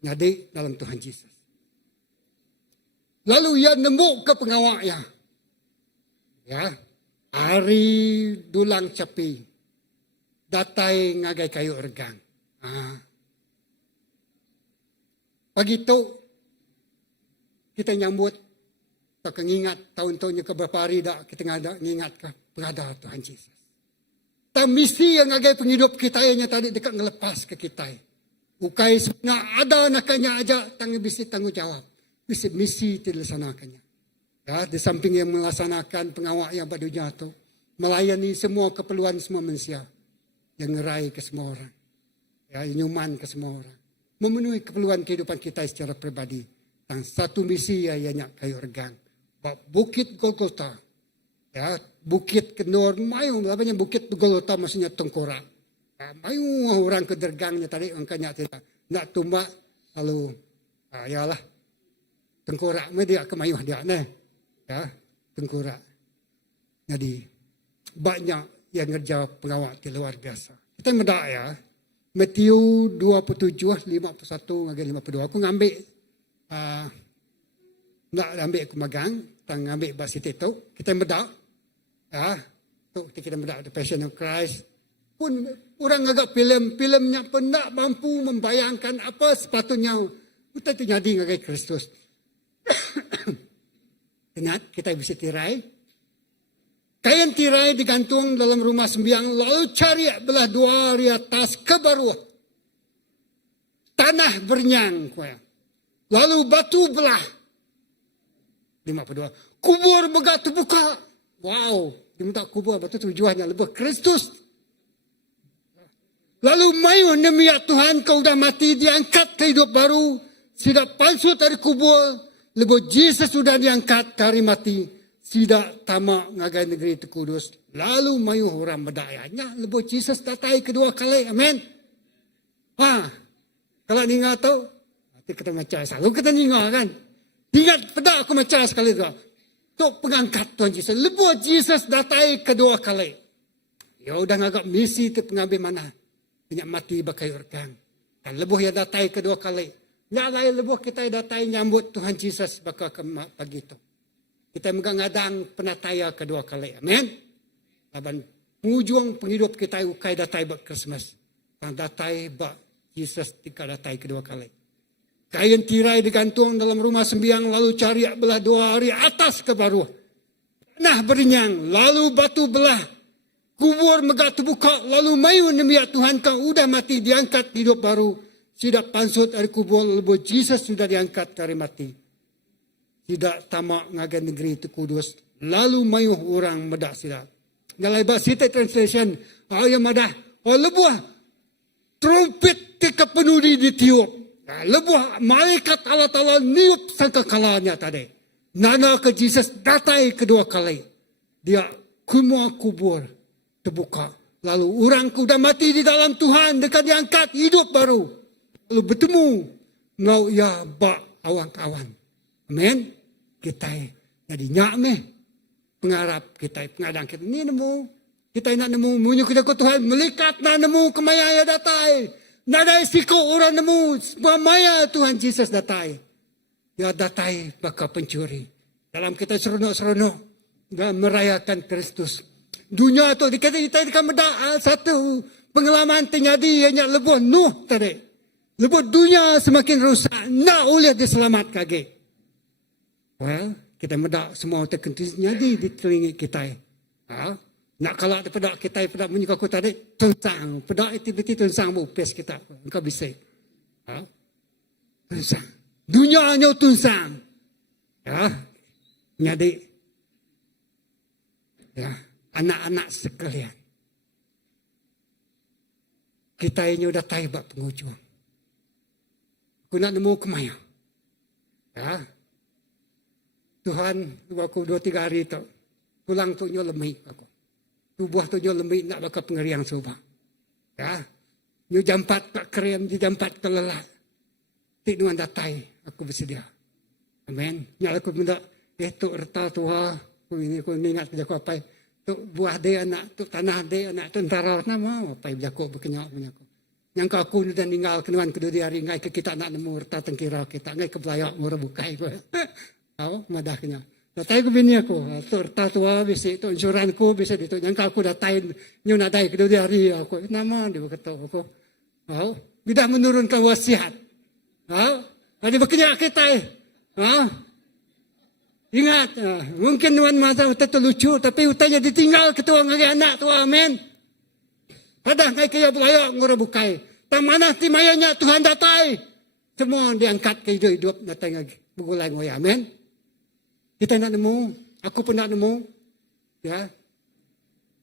Jadi dalam Tuhan Yesus. Lalu ia nembuk ke pengawak ya. Ya. Hari dulang capi. Datai ngagai kayu ergang. Pagi itu, kita nyambut. Tak mengingat tahun-tahunnya ke berapa hari dah kita ngingat ke pengada Tuhan Yesus. Tak misi yang ngagai penghidup kita yang tadi dekat ngelepas ke kita. Bukai sebenarnya ada nakanya aja bisi tanggung jawab. Misi dilaksanakannya. Ya, di samping yang melaksanakan pengawal yang berdunia itu, melayani semua keperluan semua manusia, yang ngerai ke semua orang, ya, nyuman ke semua orang, memenuhi keperluan kehidupan kita secara pribadi. Dan satu misi ianya kayu regang, Bukit Golgota, ya, Bukit Kenor, mayu, namanya Bukit Golgota maksudnya tengkorak. Ya, mayu orang ke dergangnya tadi, angkanya tidak nak tumbak, lalu, yalah, tengkorak, dia kemayuh dia, nih. Ya, tengkorak. Jadi banyak yang ngerja pengawal di luar biasa. Kita medak ya. Matius 27, 51 ngagak 52. Aku ngambil nak ambil aku magang, tang ambil bahasa itu. Kita medak. Ya, tu kita medak The Passion of Christ. Pun orang agak filmnya pun tak mampu membayangkan apa sepatutnya. Kita tu jadi ngagai Kristus. Ingat, kita bisa tirai. Kain tirai digantung dalam rumah sembiang. Lalu cari belah dua di atas ke bawah. Tanah bernyang. Lalu batu belah. 52. Kubur begat terbuka. Wow. Diminta kubur batu tujuannya lebih Kristus. Lalu mayu demi Tuhan kau dah mati. Diangkat ke hidup baru. Tidak palsu dari kubur. Lebih Yesus sudah diangkat dari mati. Tidak tamak ngagai negeri itu kudus. Lalu mayu orang berdayanya. Lebih Yesus datai kedua kali. Amin. Kalau ni ingat tahu. Nanti kita macam selalu kita ingat kan. Ingat pedak aku macam sekali tu. Tu pengangkat Tuhan Yesus. Lebih Yesus datai kedua kali. Ya udah ngagak misi tu pengambil mana. Banyak mati bakai regang. Dan lebih yang datai kedua kali. Yang lain lebih kita datai nyambut Tuhan Yesus bakal ke pagi itu. Kita mengadang penataya kedua kali. Amin. Laban penghujung penghidup kita ukai datai bak Christmas. Dan datai bak Yesus tika datai kedua kali. Kain tirai digantung dalam rumah sembiang lalu cari belah dua hari atas ke bawah. Nah berinyang lalu batu belah. Kubur megah terbuka lalu mayu demi Tuhan kau udah mati diangkat hidup baru. Tidak pansut dari kubur lebih Yesus sudah diangkat dari mati. Tidak tamak ngagai negeri itu kudus. Lalu mayu orang medak sidak. Ngalai bahasa translation. Yang madah. Lebuah. Trompet tika penudi ditiup. Lebuah malaikat Allah Ta'ala niup sangka kalanya tadi. Nana ke Yesus datai kedua kali. Dia semua kubur terbuka. Lalu orang sudah mati di dalam Tuhan. Dekat diangkat hidup baru. Lalu bertemu ngau ya bak awan-awan. Amin. Kita Jadi nyak meh pengarap kita, pengadang kita. Ni nemu, kita nak nemu, munyu kita ku Tuhan, melikat nak nemu kemaya ya datai. Nadai siko orang nemu, maya Tuhan Yesus datai. Ya datai baka pencuri. Dalam kita seronok-seronok, merayakan Kristus. Dunia tu dikata kita akan mendak satu pengalaman terjadi hanya lebuh Nuh tadi. Lebuh dunia semakin rusak, nak boleh diselamatkan lagi. Well, kita mendak semua terjadi di telinga kita. Ha? Nak kalau daripada kita pada menyuka aku tadi, tunsang. Pada aktiviti tunsang bupes kita. Engkau bisa. Ha? Tunsang. Dunia hanya tunsang. Ya. Jadi, ya, anak-anak sekalian. Kita ini sudah tahu penghujung. Aku nak nemu kemana? Ya. Tuhan, aku 2-3 hari tu, pulang tu nyo lemih aku. Tubuh tu nyo lemih nak bakal pengeriang subah. Ya. Nyo jampat tak krem, jampat kelelak. Tik nuan datai, aku bersedia. Amen. Nyala aku benda, tu erta tua, aku ini aku ingat kerja aku apa. Tu buah dia anak, tu tanah dia anak, tentara nama apa berjaku berkenyak punya aku. Yang aku sudah tinggal kenuan kedua hari ngai ke kita nak nemu erta tengkira kita ngai ke belayak murah bukai aku. Tahu madahnya. Datai aku bini aku, tu erta tua bisa tu insuranku bisa itu. Yang aku datain nyu nadai kedua hari aku. Nama dia berkata aku. Tahu, tidak menurunkan wasiat. Tahu, ada berkenyak kita. Ingat, mungkin tuan masa itu lucu, tapi utanya ditinggal ketua ngari anak tu, amin. Padahal ngai kaya belayak ngura bukai. Tak mana timayanya Tuhan datai. Semua diangkat ke hidup datang lagi. Begulai ngoy, amin. Kita nak nemu, aku pun nak nemu. Ya,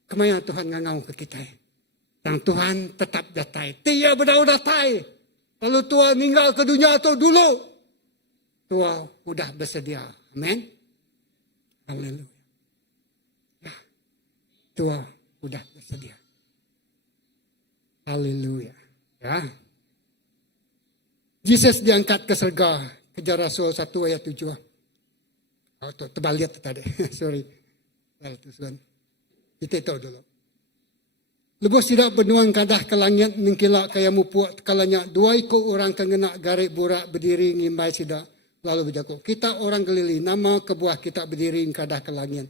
kemana Tuhan ngangau ke kita. Dan Tuhan tetap datai. Dia berdau datai. Kalau Tuhan meninggal ke dunia itu dulu. Tuhan sudah bersedia. Amin. Haleluya. Ya. Tuhan sudah bersedia. Haleluya. Ya. Yesus diangkat ke surga. Kejar Rasul 1 ayat 7. Oh, terbalik tadi. Sorry. Kita tahu dulu. Lebus tidak benuang kadah ke langit mengkilak kaya mupuak kalanya 2 ekor orang kengena garik burak berdiri ngimbai sidak. Lalu berjaku, kita orang Galili, nama kebuah kita berdiri kadah ke langit.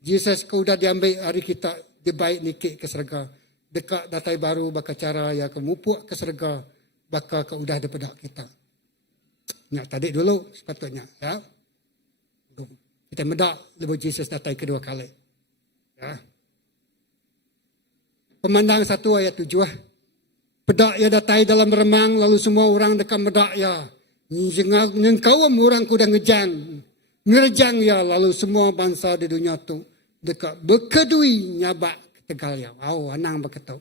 Yesus kau dah diambil hari kita dibaik nikik ke serga. Dekat datai baru bakal cara ya kemupuk ke serga. Bakal kau dah daripada kita. Nak tadi dulu sepatutnya. Ya. Kita medak lebih Yesus datai kedua kali. Ya. Pemandang 1 ayat 7. Pedak ya datai dalam remang lalu semua orang dekat medak ya. Nyengkau orang kuda ngerejang ya lalu semua bangsa di dunia tu dekat berkedui nyabak tegal ya. Wow, anang berkata.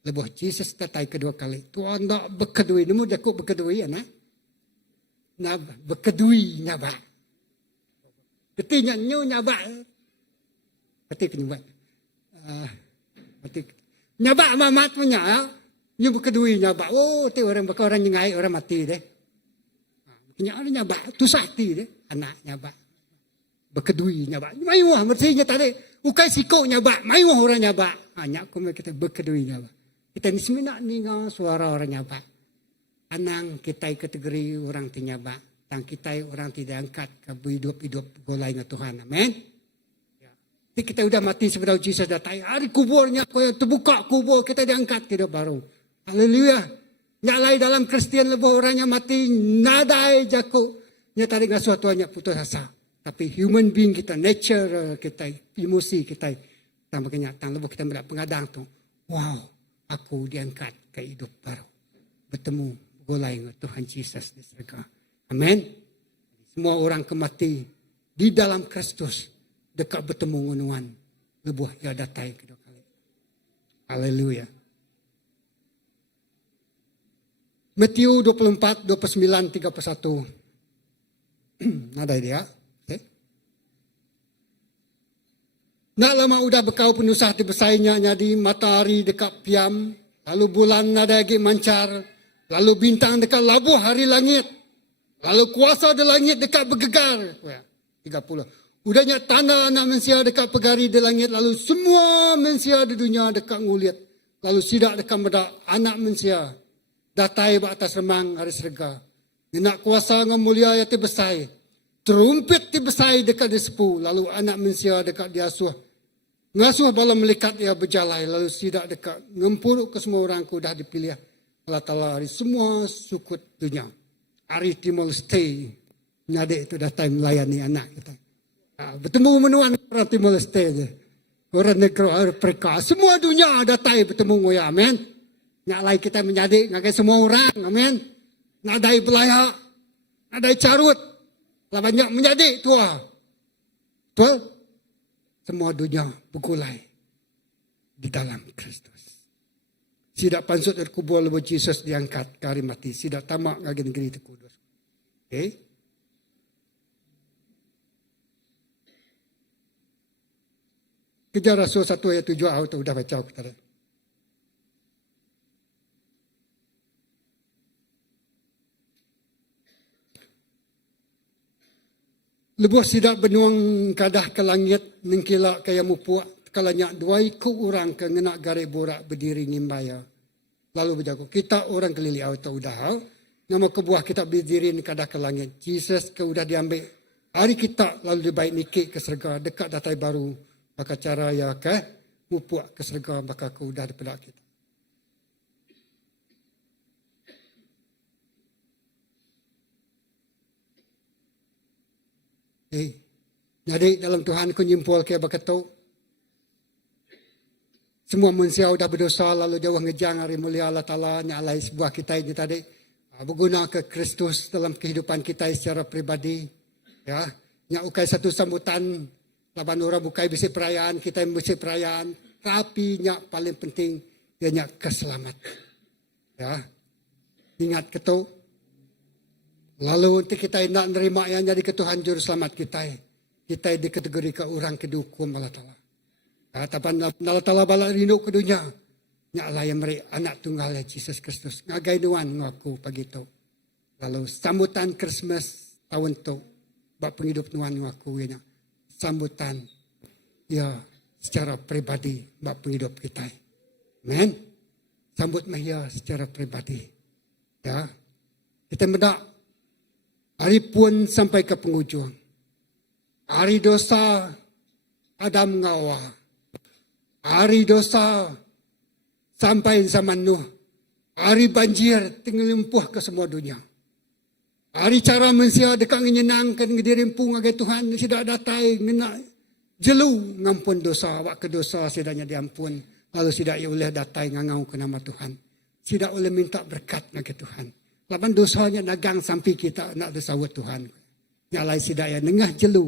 Lebih Yesus datai kedua kali. Tuhan tak berkedui. Nemu jakuk berkedui ya nak? Nak berkedui nyabak. Ketinya nyu nyabak. Ketik nyabak. Ketik. Nyabak mamat punya. Nyu berkedui nyabak. Oh, tu orang bakal orang nyengai orang mati deh. Orang nyabak, tu sakti deh, anak nyabak. Berkedui nyabak. Mayuah, mestinya tadi. Ukai sikok nyabak, mayuah orang nyabak. Hanya aku kita berkedui nyabak. Kita ni semua nak dengar suara orang nyabak. Anang kita kategori orang nyabak. Dan kita orang tidak angkat ke hidup-hidup golai dengan Tuhan. Amin. Ya. Jadi kita sudah mati sebenarnya Yesus datang. Hari kuburnya, terbuka kubur, kita diangkat ke hidup baru. Haleluya. Nyalai dalam Kristian lebih orangnya mati nadai jaku. Nya tadi nggak suatu hanya putus asa. Tapi human being kita, nature kita, emosi kita. Tambah kenyataan lebih kita melihat pengadang tu. Wow, aku diangkat ke hidup baru. Bertemu golai dengan Tuhan Yesus di surga. Amin. Semua orang kemati di dalam Kristus dekat bertemu dengan lebuh ya datai kedua kali. Haleluya. Matius 24, 29, 31. Ada dia. Okay. Nak lama udah bekau penusah dibesainya jadi matahari dekat piam. Lalu bulan nada lagi mancar. Lalu bintang dekat labuh hari langit. Lalu kuasa di langit dekat bergegar. 30. Udahnya tanah anak manusia dekat pegari di langit. Lalu semua manusia di dunia dekat ngulit. Lalu sidak dekat medak anak manusia. Datai bak atas remang hari serga. Nak kuasa dengan mulia ya ti besai. Terumpet ti besai dekat di sepu. Lalu anak manusia dekat di asuh. Ngasuh bala melikat ia berjalai. Lalu sidak dekat. Ngempuruk ke semua orang ku dah dipilih. Allah Ta'ala hari semua sukut dunia. Hari Timor Leste. Nyadik itu datang melayani anak kita. Bertemu menuan orang Timor Leste je. Orang negara Afrika. Semua dunia datang bertemu ngoya. Amin. Nak lain kita menyadik ngagai semua orang. Amin. Nak adai belayak. Nak adai carut. Lah banyak menyadik tua. Betul? Semua dunia bergulai di dalam Kristus. Sidak pansut dari kubur lepas Yesus diangkat ke hari mati. Sidak tamak ngagi negeri itu kudus. Okay? Kejar Rasul 1 ayat 7 aku sudah baca kita. Lebuh sidak benuang kadah ke langit nengkilak kaya mupuak kalanya dua ikut orang ke ngenak gare borak berdiri ngimbaya. Lalu berjago kita orang kelili atau udah nama kebuah kita berdiri ni kadah ke langit. Jesus ke udah diambil hari kita lalu dibaik nikik ke serga dekat datai baru maka cara ya ke mupuak ke serga maka ke udah daripada kita. Jadi dalam Tuhan ku nyimpul ke bakatau semua manusia sudah berdosa lalu jauh ngejang hari mulia Allah Ta'ala nyalai sebuah kita ini tadi berguna ke Kristus dalam kehidupan kita secara pribadi ya nyak ukai satu sambutan laban orang bukai bisi perayaan kita yang bisi perayaan tapi nyak paling penting dia nyak keselamatan ya ingat ketu lalu nanti kita nak nerima yang jadi ketuhan juru selamat kita dikategorikan orang kedukum Allah Ta'ala. Tapan Allah Ta'ala balak rindu ke dunia. Nyaklah yang meri anak tunggal Yesus Kristus. Ngagai nuan ngaku pagi tu. Lalu sambutan Christmas tahun tu. Bak penghidup nuan ngaku ini. Sambutan ya secara pribadi bak penghidup kita. Amen. Sambut mahia secara pribadi. Ya. Kita mendak hari pun sampai ke penghujung. Hari dosa Adam ngawa. Hari dosa sampai zaman Nuh. Hari banjir tinggal lempuh ke semua dunia. Hari cara manusia dekat menyenangkan ngedirimpu ngagai Tuhan tidak datai ngena jelu ngampun dosa awak ke dosa sidaknya diampun lalu sidak ia boleh datai ngangau ke nama Tuhan. Sidak boleh minta berkat ngagai Tuhan. Laban dosanya nagang sampai kita nak bersawat Tuhan. Nyalai sidak ya nengah jelu,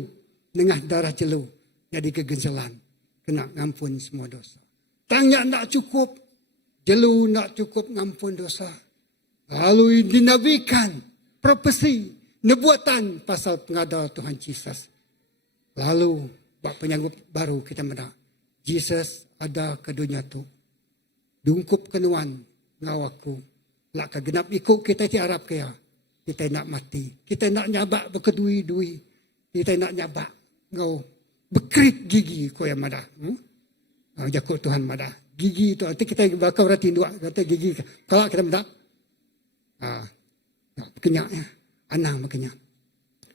nengah darah jelu jadi kegenselan. Kena ngampun semua dosa. Tanya nak cukup. Jelu nak cukup ngampun dosa. Lalu dinabikan. Profesi. Nubuatan pasal pengada Tuhan Yesus. Lalu bak penyanggup baru kita menang. Yesus ada ke dunia tu. Dungkup kenuan ngawaku. Lak kegenap ikut kita di Arab kaya. Kita nak mati. Kita nak nyabak berkedui-dui. Kita nak nyabak ngau. Berkerit gigi ko yang madah. Jakut Tuhan madah. Gigi itu nanti kita bakal berarti dua kata gigi. Kalau kita madah. Kenyak ya. Anang berkenyak.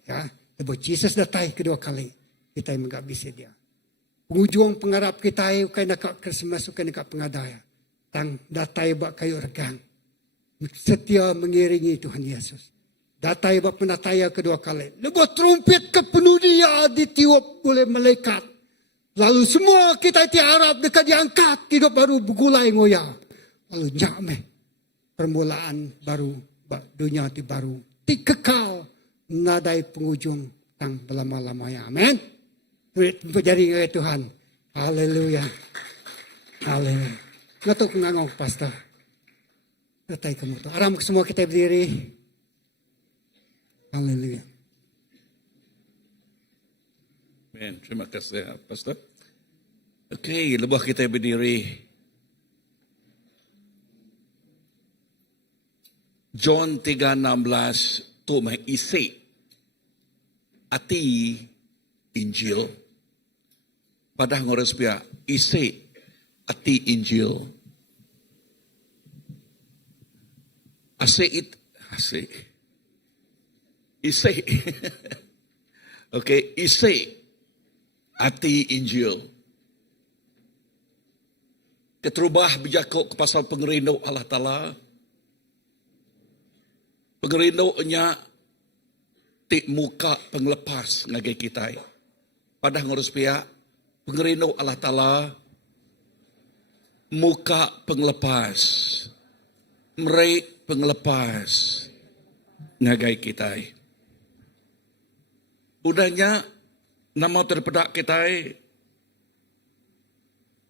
Ya, sebab Jesus datang kedua kali. Kita yang menghabisi dia. Penghujung pengharap kita ukai nak Christmas ukai nak pengadaya. Tang datai bak kayu regang. Setia mengiringi Tuhan Yesus. Datai bak penataya kedua kali. Lepas trumpet kepenuh dia ditiup oleh malaikat. Lalu semua kita tiarap dekat diangkat. Hidup baru bergulai ngoya. Lalu nyameh. Permulaan baru. Dunia ti baru. Ti kekal. Nadai penghujung. Tang berlama-lamanya. Amin. Berjari Tuhan. Haleluya. Haleluya. Ngatuk ngangong pastor. Datai kamu tu. Aram semua kita berdiri. Haleluya. Amen. Terima kasih, Pastor. Okey, lepas kita berdiri. John 3:16 tu mengisi ati Injil. Padah ngores pia isi ati Injil. Ase. Isi. Okay, isi ati Injil. Keterubah berjakuk ke pasal pengerindau Allah Ta'ala. Pengerindau nya ti muka penglepas ngagai kita. Padah ngurus pihak pengerindau Allah Ta'ala muka penglepas. Merai penglepas ngagai kita. Udahnya nama terpedak kita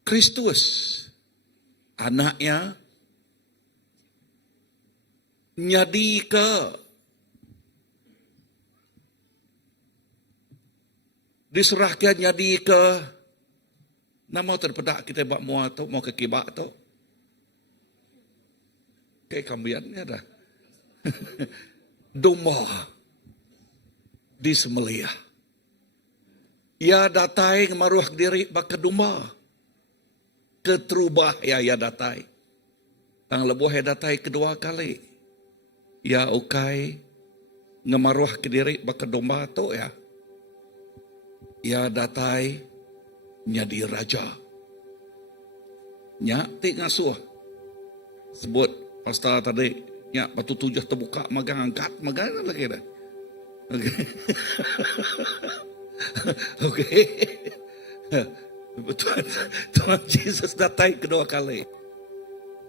Kristus anaknya nyadi ke diserahkan nyadi ke nama terpedak kita bak mua tu mau ke kibak tu kayak kambiannya dah domba disembelih. Ya datai maruah diri bak domba keterubah ya datai. Tang lebuh ya datai kedua kali. Ya ukai ngemaruah ke diri bak domba tu ya. Ya datai nyadi raja. Nya ti ngasuh. Sebut pastor tadi nya batu tujuh terbuka magang angkat magang lagi dah. Okey. Okey. Tuhan Yesus datang kedua kali.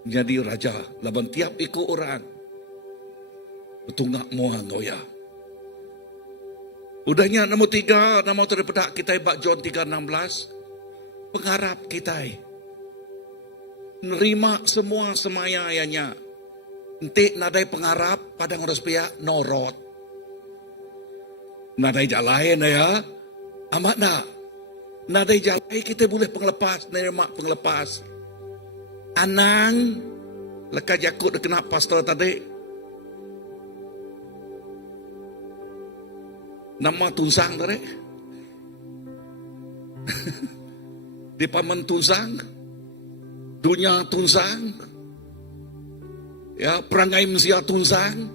Jadi raja. Laban tiap ikut orang. Betungak mua ngoya. Udahnya nombor 3. Nama terpedak kita bak John 3:16. Pengharap kita. Nerima semua semaya ayahnya. Nanti nadai pengharap pada ngurus pihak norot. Nadai jalain ya. Amat nak. Nadai jalai kita boleh penglepas, nerima penglepas. Anang, lekat jakut kena pastor tadi. Nama tunsang tadi. Di paman tunsang. Dunia tunsang. Ya, perangai manusia tunsang.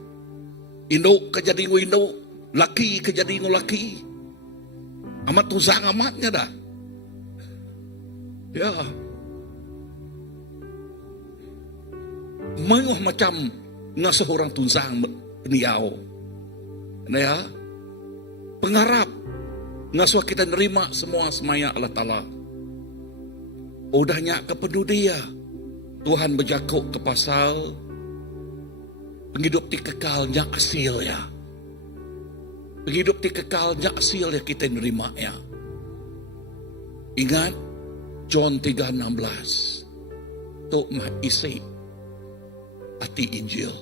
Induk kejadi induk, laki kejadi laki. Amat tunsang amatnya dah. Ya. Menguh macam ngasuh orang tunsang niau. Ya. Pengharap ngasuh kita nerima semua semaya Allah Ta'ala. Udahnya kepedulia. Tuhan berjakuk ke pasal penghidup di kekalnya asil ya. Penghidup di kekalnya asil ya kita nerima ya. Ingat John 3:16. Tok mah isi ati Injil.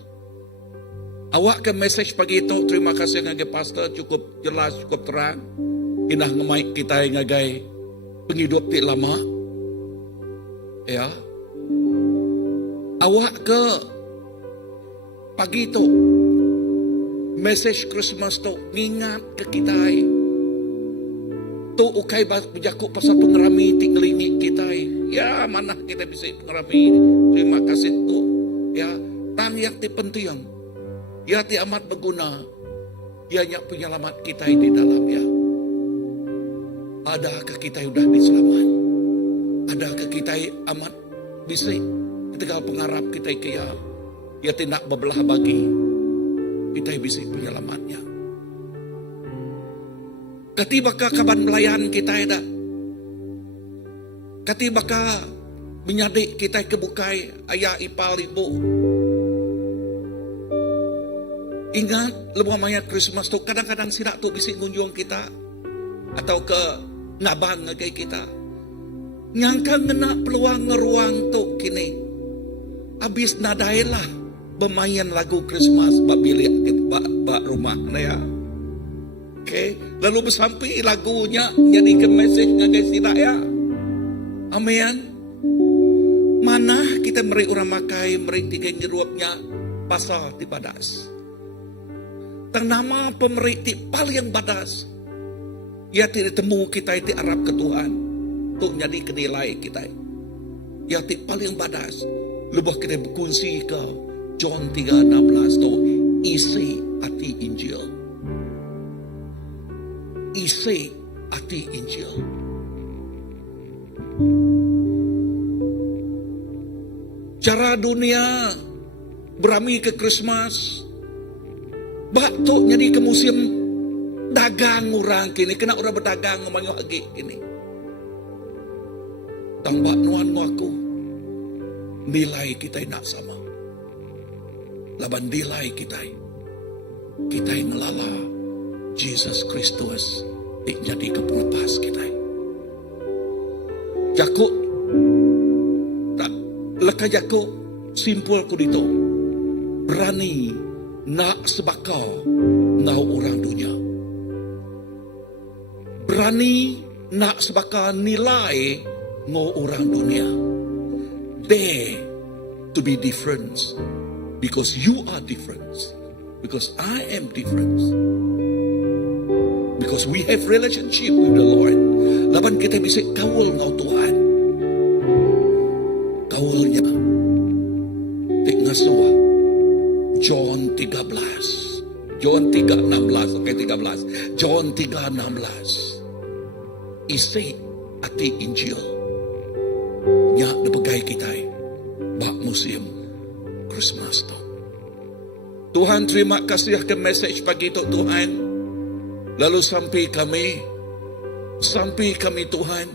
Awak ke message pagi itu, terima kasih ngagai pastor, cukup jelas, cukup terang. Inah ngemai kita ngagai penghidup di lama. Ya. Awak ke pagi itu message Christmas tu ingat ke kita. Tu ukai berjakuk pasal pengerami tinggelingi kita. Ya mana kita bisa pengerami. Terima kasih tu. Ya, tang yang penting. Ya ti amat berguna. Ianya penyelamat kita di dalamnya. Adakah kita sudah diselamat? Adakah kita amat bisa ketika pengharap kita kaya ya tidak berbelah bagi kita bisa penyelamatnya. Ketibakah kaban melayan kita ada? Ketibakah menyadik kita kebukai ayah ipal ibu? Ingat lebuh mayat Christmas tu kadang-kadang sidak tu bisa ngunjung kita atau ke ngabang ngagai kita. Nyangka ngena peluang ngeruang tu kini. Habis nadailah bermain lagu Christmas bak bilik bak rumah ya. Okay. Lalu bersampai lagunya jadi ke message ngagai sidak ya. Amin. Mana kita meri orang makai meri tiga jeruapnya pasal di badas. Ternama pemerintah paling badas. Ya ti temu kita ti Arab ke Tuhan. Tu jadi kenilai kita. Ya ti paling badas. Lebih kita berkongsi ke John 3:16 tu isi ati Injil. Isi ati Injil. Cara dunia berami ke Christmas. Bak tu jadi ke musim dagang orang kini. Kena orang berdagang ngomongnya lagi kini. Tang bak nuan ngaku. Nilai kita nak sama. Laban nilai kita. Kita melala Jesus Kristus jadi kepelepas kita. Jakuk tak lekah jakuk simpul ku dito. Berani nak sebakau ngau orang dunia. Berani nak sebakau nilai ngau orang dunia. Dare to be different because you are different. Because I am different. Because we have relationship with the Lord. Laban kita bisa kawal ngau Tuhan. Kawalnya tik ngasuah John 13. John 3:16. Okay, 13. John 3:16. Isi ati Injil. Nya napegai kita bak musim Christmas tu. Tuhan terima kasih ke message pagi tu Tuhan. Lalu sampai kami Tuhan.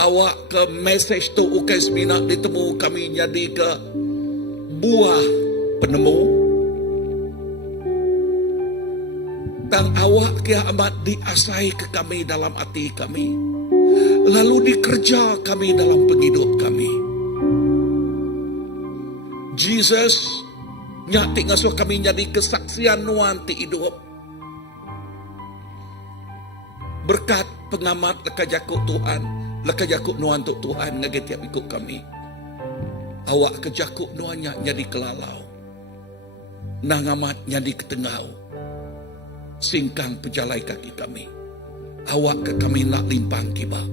Awak ke message tu ukai semina ditemu kami jadi ke buah penemu. Dan awak kia amat diasai ke kami dalam hati kami. Lalu dikerja kami dalam penghidup kami. Jesus nyati ngasuh kami jadi kesaksian nuan ti hidup. Berkat pengamat leka jakuk Tuhan, leka jakuk nuan tu Tuhan ngaget tiap ikut kami. Awak ke jakuk nuannya jadi kelalau. Nangamat jadi ketengau. Singkang pejalai kaki kami. Awak ke kami nak limpang kibak.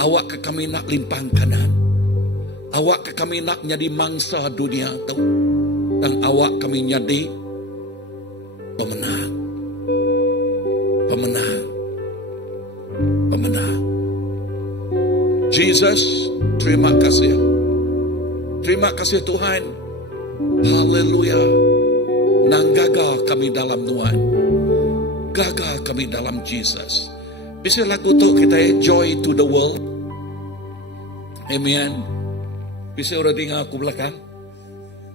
Awak ke kami nak limpang kanan. Awak ke kami nak jadi mangsa dunia tu. Dan awak kami jadi pemenang. Pemenang. Pemenang. Jesus, terima kasih. Terima kasih Tuhan. Haleluya. Nang gagah kami dalam Tuhan. Gagah kami dalam Jesus. Bisa lagu tu kita Joy to the World. Amen. Bisa orang dengar aku belakang?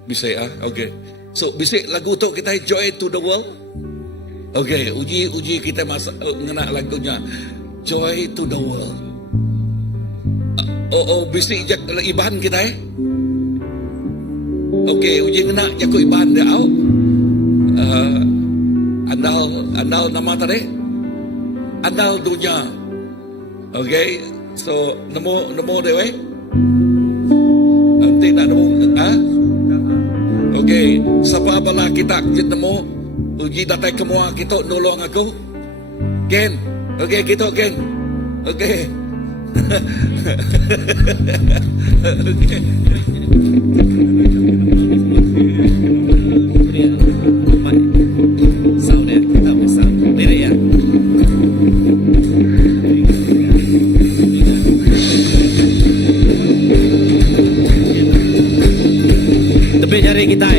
Bisa ya? Okay. So, bisa lagu tu kita Joy to the World? Okay, uji kita masa mengenal lagunya. Joy to the World. Bisa iban kita Okay, uji kena jago iban dia au. Andal nama tadi. Andal dunia. Okay, so nemo dewe. Nanti nak nemo Okay, siapa bala kita nemo uji datai kemua kita nolong aku. Ken. Okay, kita Ken. Okay. Okay. Sound ya, kita bisa lirik ya. Tepi jari kita.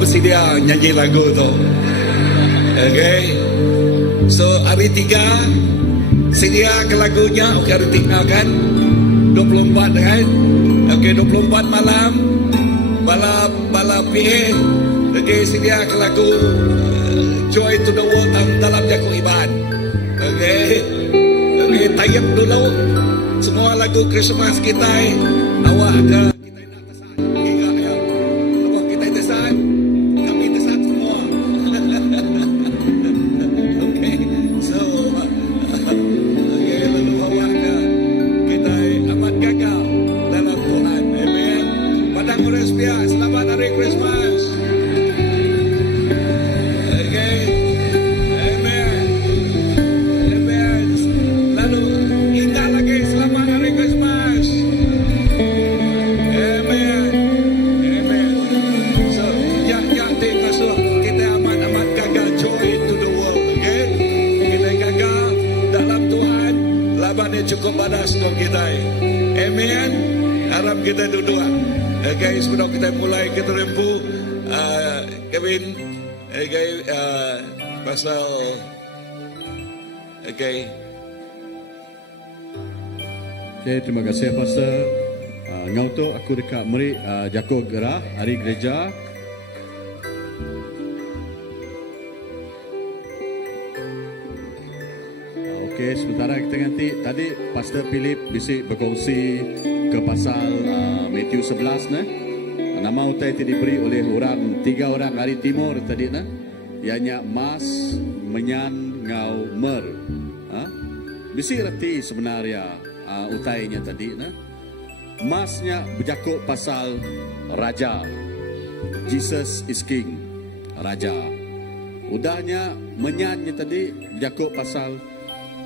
bersedia nyanyi lagu tu. Okay. So hari 3 sedia ke lagunya. Okay, hari 3 kan 24 kan. Okay, 24 malam balap PA. Okay, sedia ke lagu Joy to the World dalam Jaku Iban. Okay. Okay, tayap dulu semua lagu Christmas kita. Awak ke kita nak tesan. Hingga ya. Awak kita tesan. Kami tesan semua. Okay. So okay, lalu awak ke kita amat gagal dalam Tuhan. Amen. Padang Ores Pia, selamat Hari Christmas. Okay. Amen. Amen. Lalu ingat lagi selamat Hari Christmas. Amen. Amen. So, ya ting masuk kita amat gagal joy to the world. Okay. Kita gagal dalam Tuhan. Labannya cukup panas untuk kita. Amen. Harap kita duduk. Okay, sebelum kita mulai kita rempu Kevin, okay, pasal okay. Okay, terima kasih Pastor. Ngau tu aku dekat meri Jakob Gerah hari gereja. Okey, sementara kita nanti tadi Pastor Philip bisik berkongsi ke pasal Matthew 11 nah. Nama utai itu diberi oleh tiga orang dari timur tadi nah. Ianya Mas, Menyan, Ngau, Mer. Bisik reti sebenarnya utainya tadi nah. Masnya berjakuk pasal raja. Jesus is king. Raja. Udahnya menyanyi tadi berjakuk pasal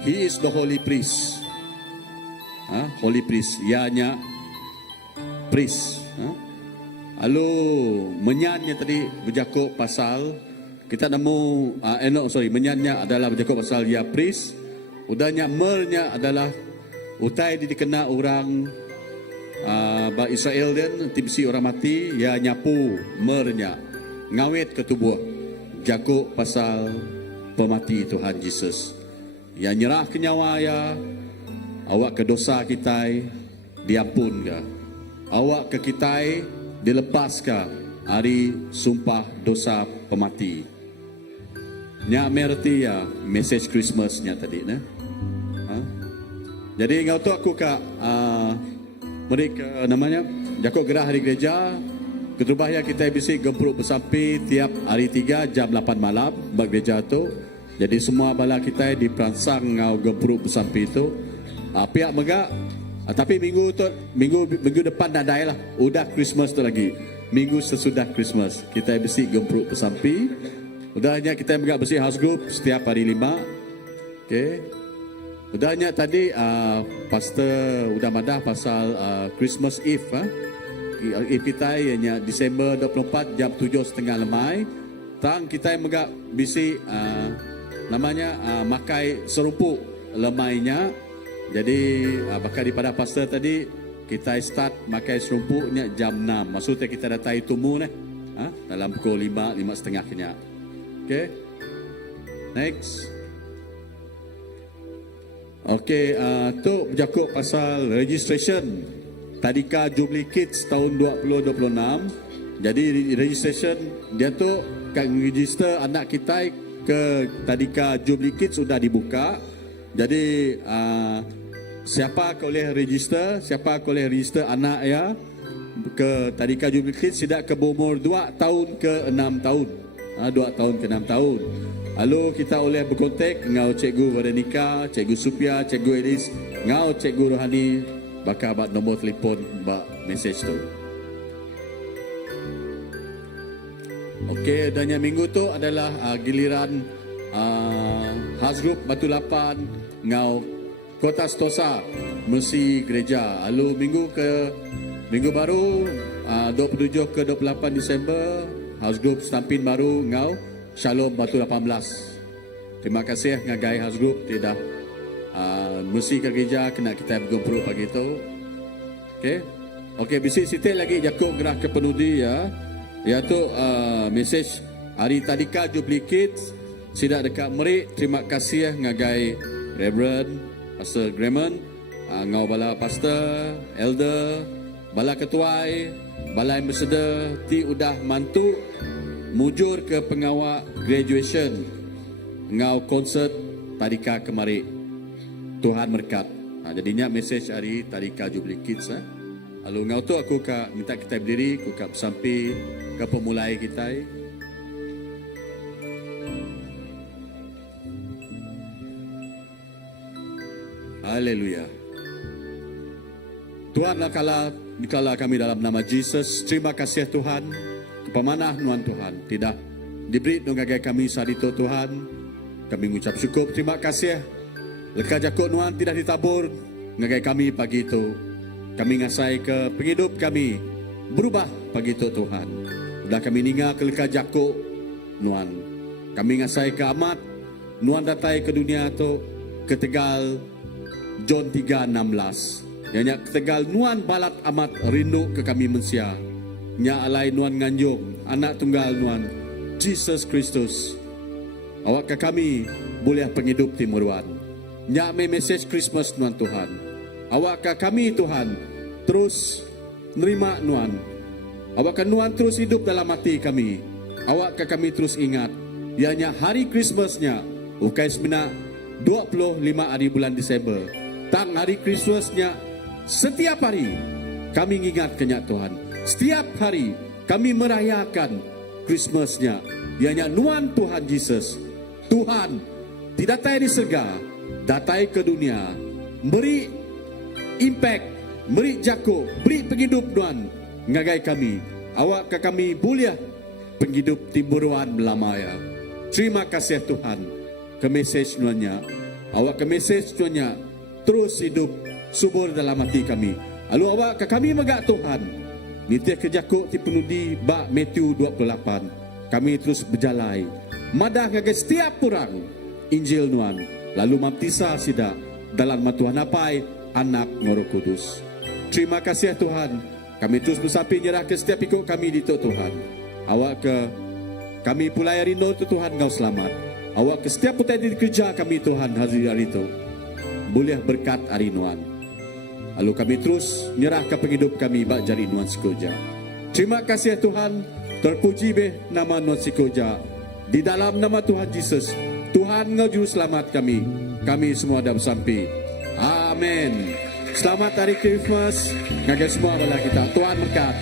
he is the holy priest. Holy priest. Ianya priest. Lalu menyanyi tadi berjakuk pasal kita nemu menyanyi adalah berjakuk pasal ya priest. Udahnya mernya adalah utai dikenal orang ba Israel dan tibsi orang mati ya nyapu mernya ngawet ke tubuh jakuk pasal pemati Tuhan Yesus ya nyerah ke nyawa ya awak ke dosa kita diampun ke awak ke kita dilepas ke hari sumpah dosa pemati nya merti ya message Christmasnya tadi nah. Jadi ngau tu aku kak mereka namanya Jakob Gerah hari gereja ketubah ya kita bisik gempruk bersampi tiap hari 3 jam 8 malam bag gereja tu. Jadi semua bala kita diperansang ngau gempruk bersampi itu. Pihak megak tapi minggu depan dah ada lah. Udah Christmas tu lagi. Minggu sesudah Christmas kita bisik gempruk bersampi. Udahnya kita megak bersih house group setiap hari 5. Okey. Udahnya tadi pastor udah madah pasal Christmas Eve Eve kita ianya Disember 24 jam 7.30 lemai. Tang kita megak bisi namanya makai serupuk lemainya. Jadi bakal daripada pastor tadi kita start makai serupuknya jam 6. Maksudnya kita datai tumu dalam pukul 5:30 kenya. Okay. Next. Okey, tu berjakuk pasal registration Tadika Jubilee Kids tahun 2026. Jadi registration dia tu kan register anak kita ke Tadika Jubilee Kids sudah dibuka. Jadi siapa boleh register, siapa boleh register anak ya ke Tadika Jubilee Kids tidak ke berumur 2 tahun ke 6 tahun. 2 tahun ke 6 tahun. Lalu kita boleh berkontak dengan Cikgu Veronica, Cikgu Supia, Cikgu Elis, dengan Cikgu Rohani, bakal buat nombor telefon, buat mesej tu. Okey, dan yang minggu tu adalah giliran House Group Batu Lapan, dengan Kota Sentosa, Mercy Gereja. Lalu minggu baru 27 ke 28 Disember, House Group Stampin baru, dengan Shalom Batu 18. Terima kasih dengan Gai House Group tidak mesti ke gereja kena kita bergempur pagi tu. Okey. Okey, bisik sitik lagi Jakob Gerah ke penudi ya. iaitu mesej hari Tadika Jubilee Kids sidak dekat Merik. Terima kasih ngagai Reverend Pastor Gremon, ngau bala pastor, elder, bala ketuai, bala ambassador ti udah mantu mujur ke pengawal graduation ngau konsert Tadika kemari. Tuhan berkat. Jadinya mesej hari Tadika Jubilee Kids. Lalu ngau tu aku minta kita berdiri, aku sampai ke pemulai kita. Haleluya. Tuhanlah kala kami dalam nama Yesus. Terima kasih Tuhan. Kepamanah Tuhan Tuhan. Tidak diberi nungagai kami saat itu Tuhan. Kami mengucap syukur. Terima kasih. Leka jakut Tuhan tidak ditabur. Ngagai kami pagi itu. Kami ngasai ke penghidup kami. Berubah pagi itu Tuhan. Sudah kami ninga ke leka jakut Tuhan. Kami ngasai ke amat. Tuhan datai ke dunia itu. Ke Tegal. John 3:16. Yang Tegal nuan balat amat rindu ke kami mensia. Nya alai nuan nganjung anak tunggal nuan Jesus Kristus. Awak ke kami boleh penghidup timuruan. Nya me message Christmas nuan Tuhan. Awak ke kami Tuhan terus nerima nuan. Awak ke nuan terus hidup dalam hati kami. Awak ke kami terus ingat. Ianya hari Christmasnya ukai semina 25 hari bulan Disember. Tang hari Christmasnya setiap hari kami ingat kenyak Tuhan. Setiap hari kami merayakan Christmasnya. Ianya nuan Tuhan Yesus. Tuhan tidak datai di surga, datai ke dunia. Beri impact, beri jako, beri penghidup Tuhan. Ngagai kami. Awak ke kami boleh penghidup timuruan melamaya. Terima kasih Tuhan. Ke mesej nuannya. Awak ke mesej nuannya. Terus hidup subur dalam hati kami. Lalu awak ke kami megak Tuhan. Nitiah kejakuk ti penudi bak Matthew 28. Kami terus berjalai. Madah ngagai setiap orang Injil nuan. Lalu maptisa sida dalam Tuhan apai anak Roh Kudus. Terima kasih Tuhan. Kami terus bersapi nyerah ke setiap ikut kami di Tuhan. Awak ke kami pulai rindu tu Tuhan kau selamat. Awak ke setiap putai di kerja kami Tuhan hari itu. Boleh berkat hari nuan. Lalu kami terus nyerah ke penghidup kami bak jari nuan Sikoja. Terima kasih Tuhan. Terpuji beh nama nuan Sikoja. Di dalam nama Tuhan Yesus. Tuhan ngau juru selamat kami. Kami semua dah bersampai. Amin. Selamat hari Christmas. Ngagai semua bala kita. Tuhan berkat.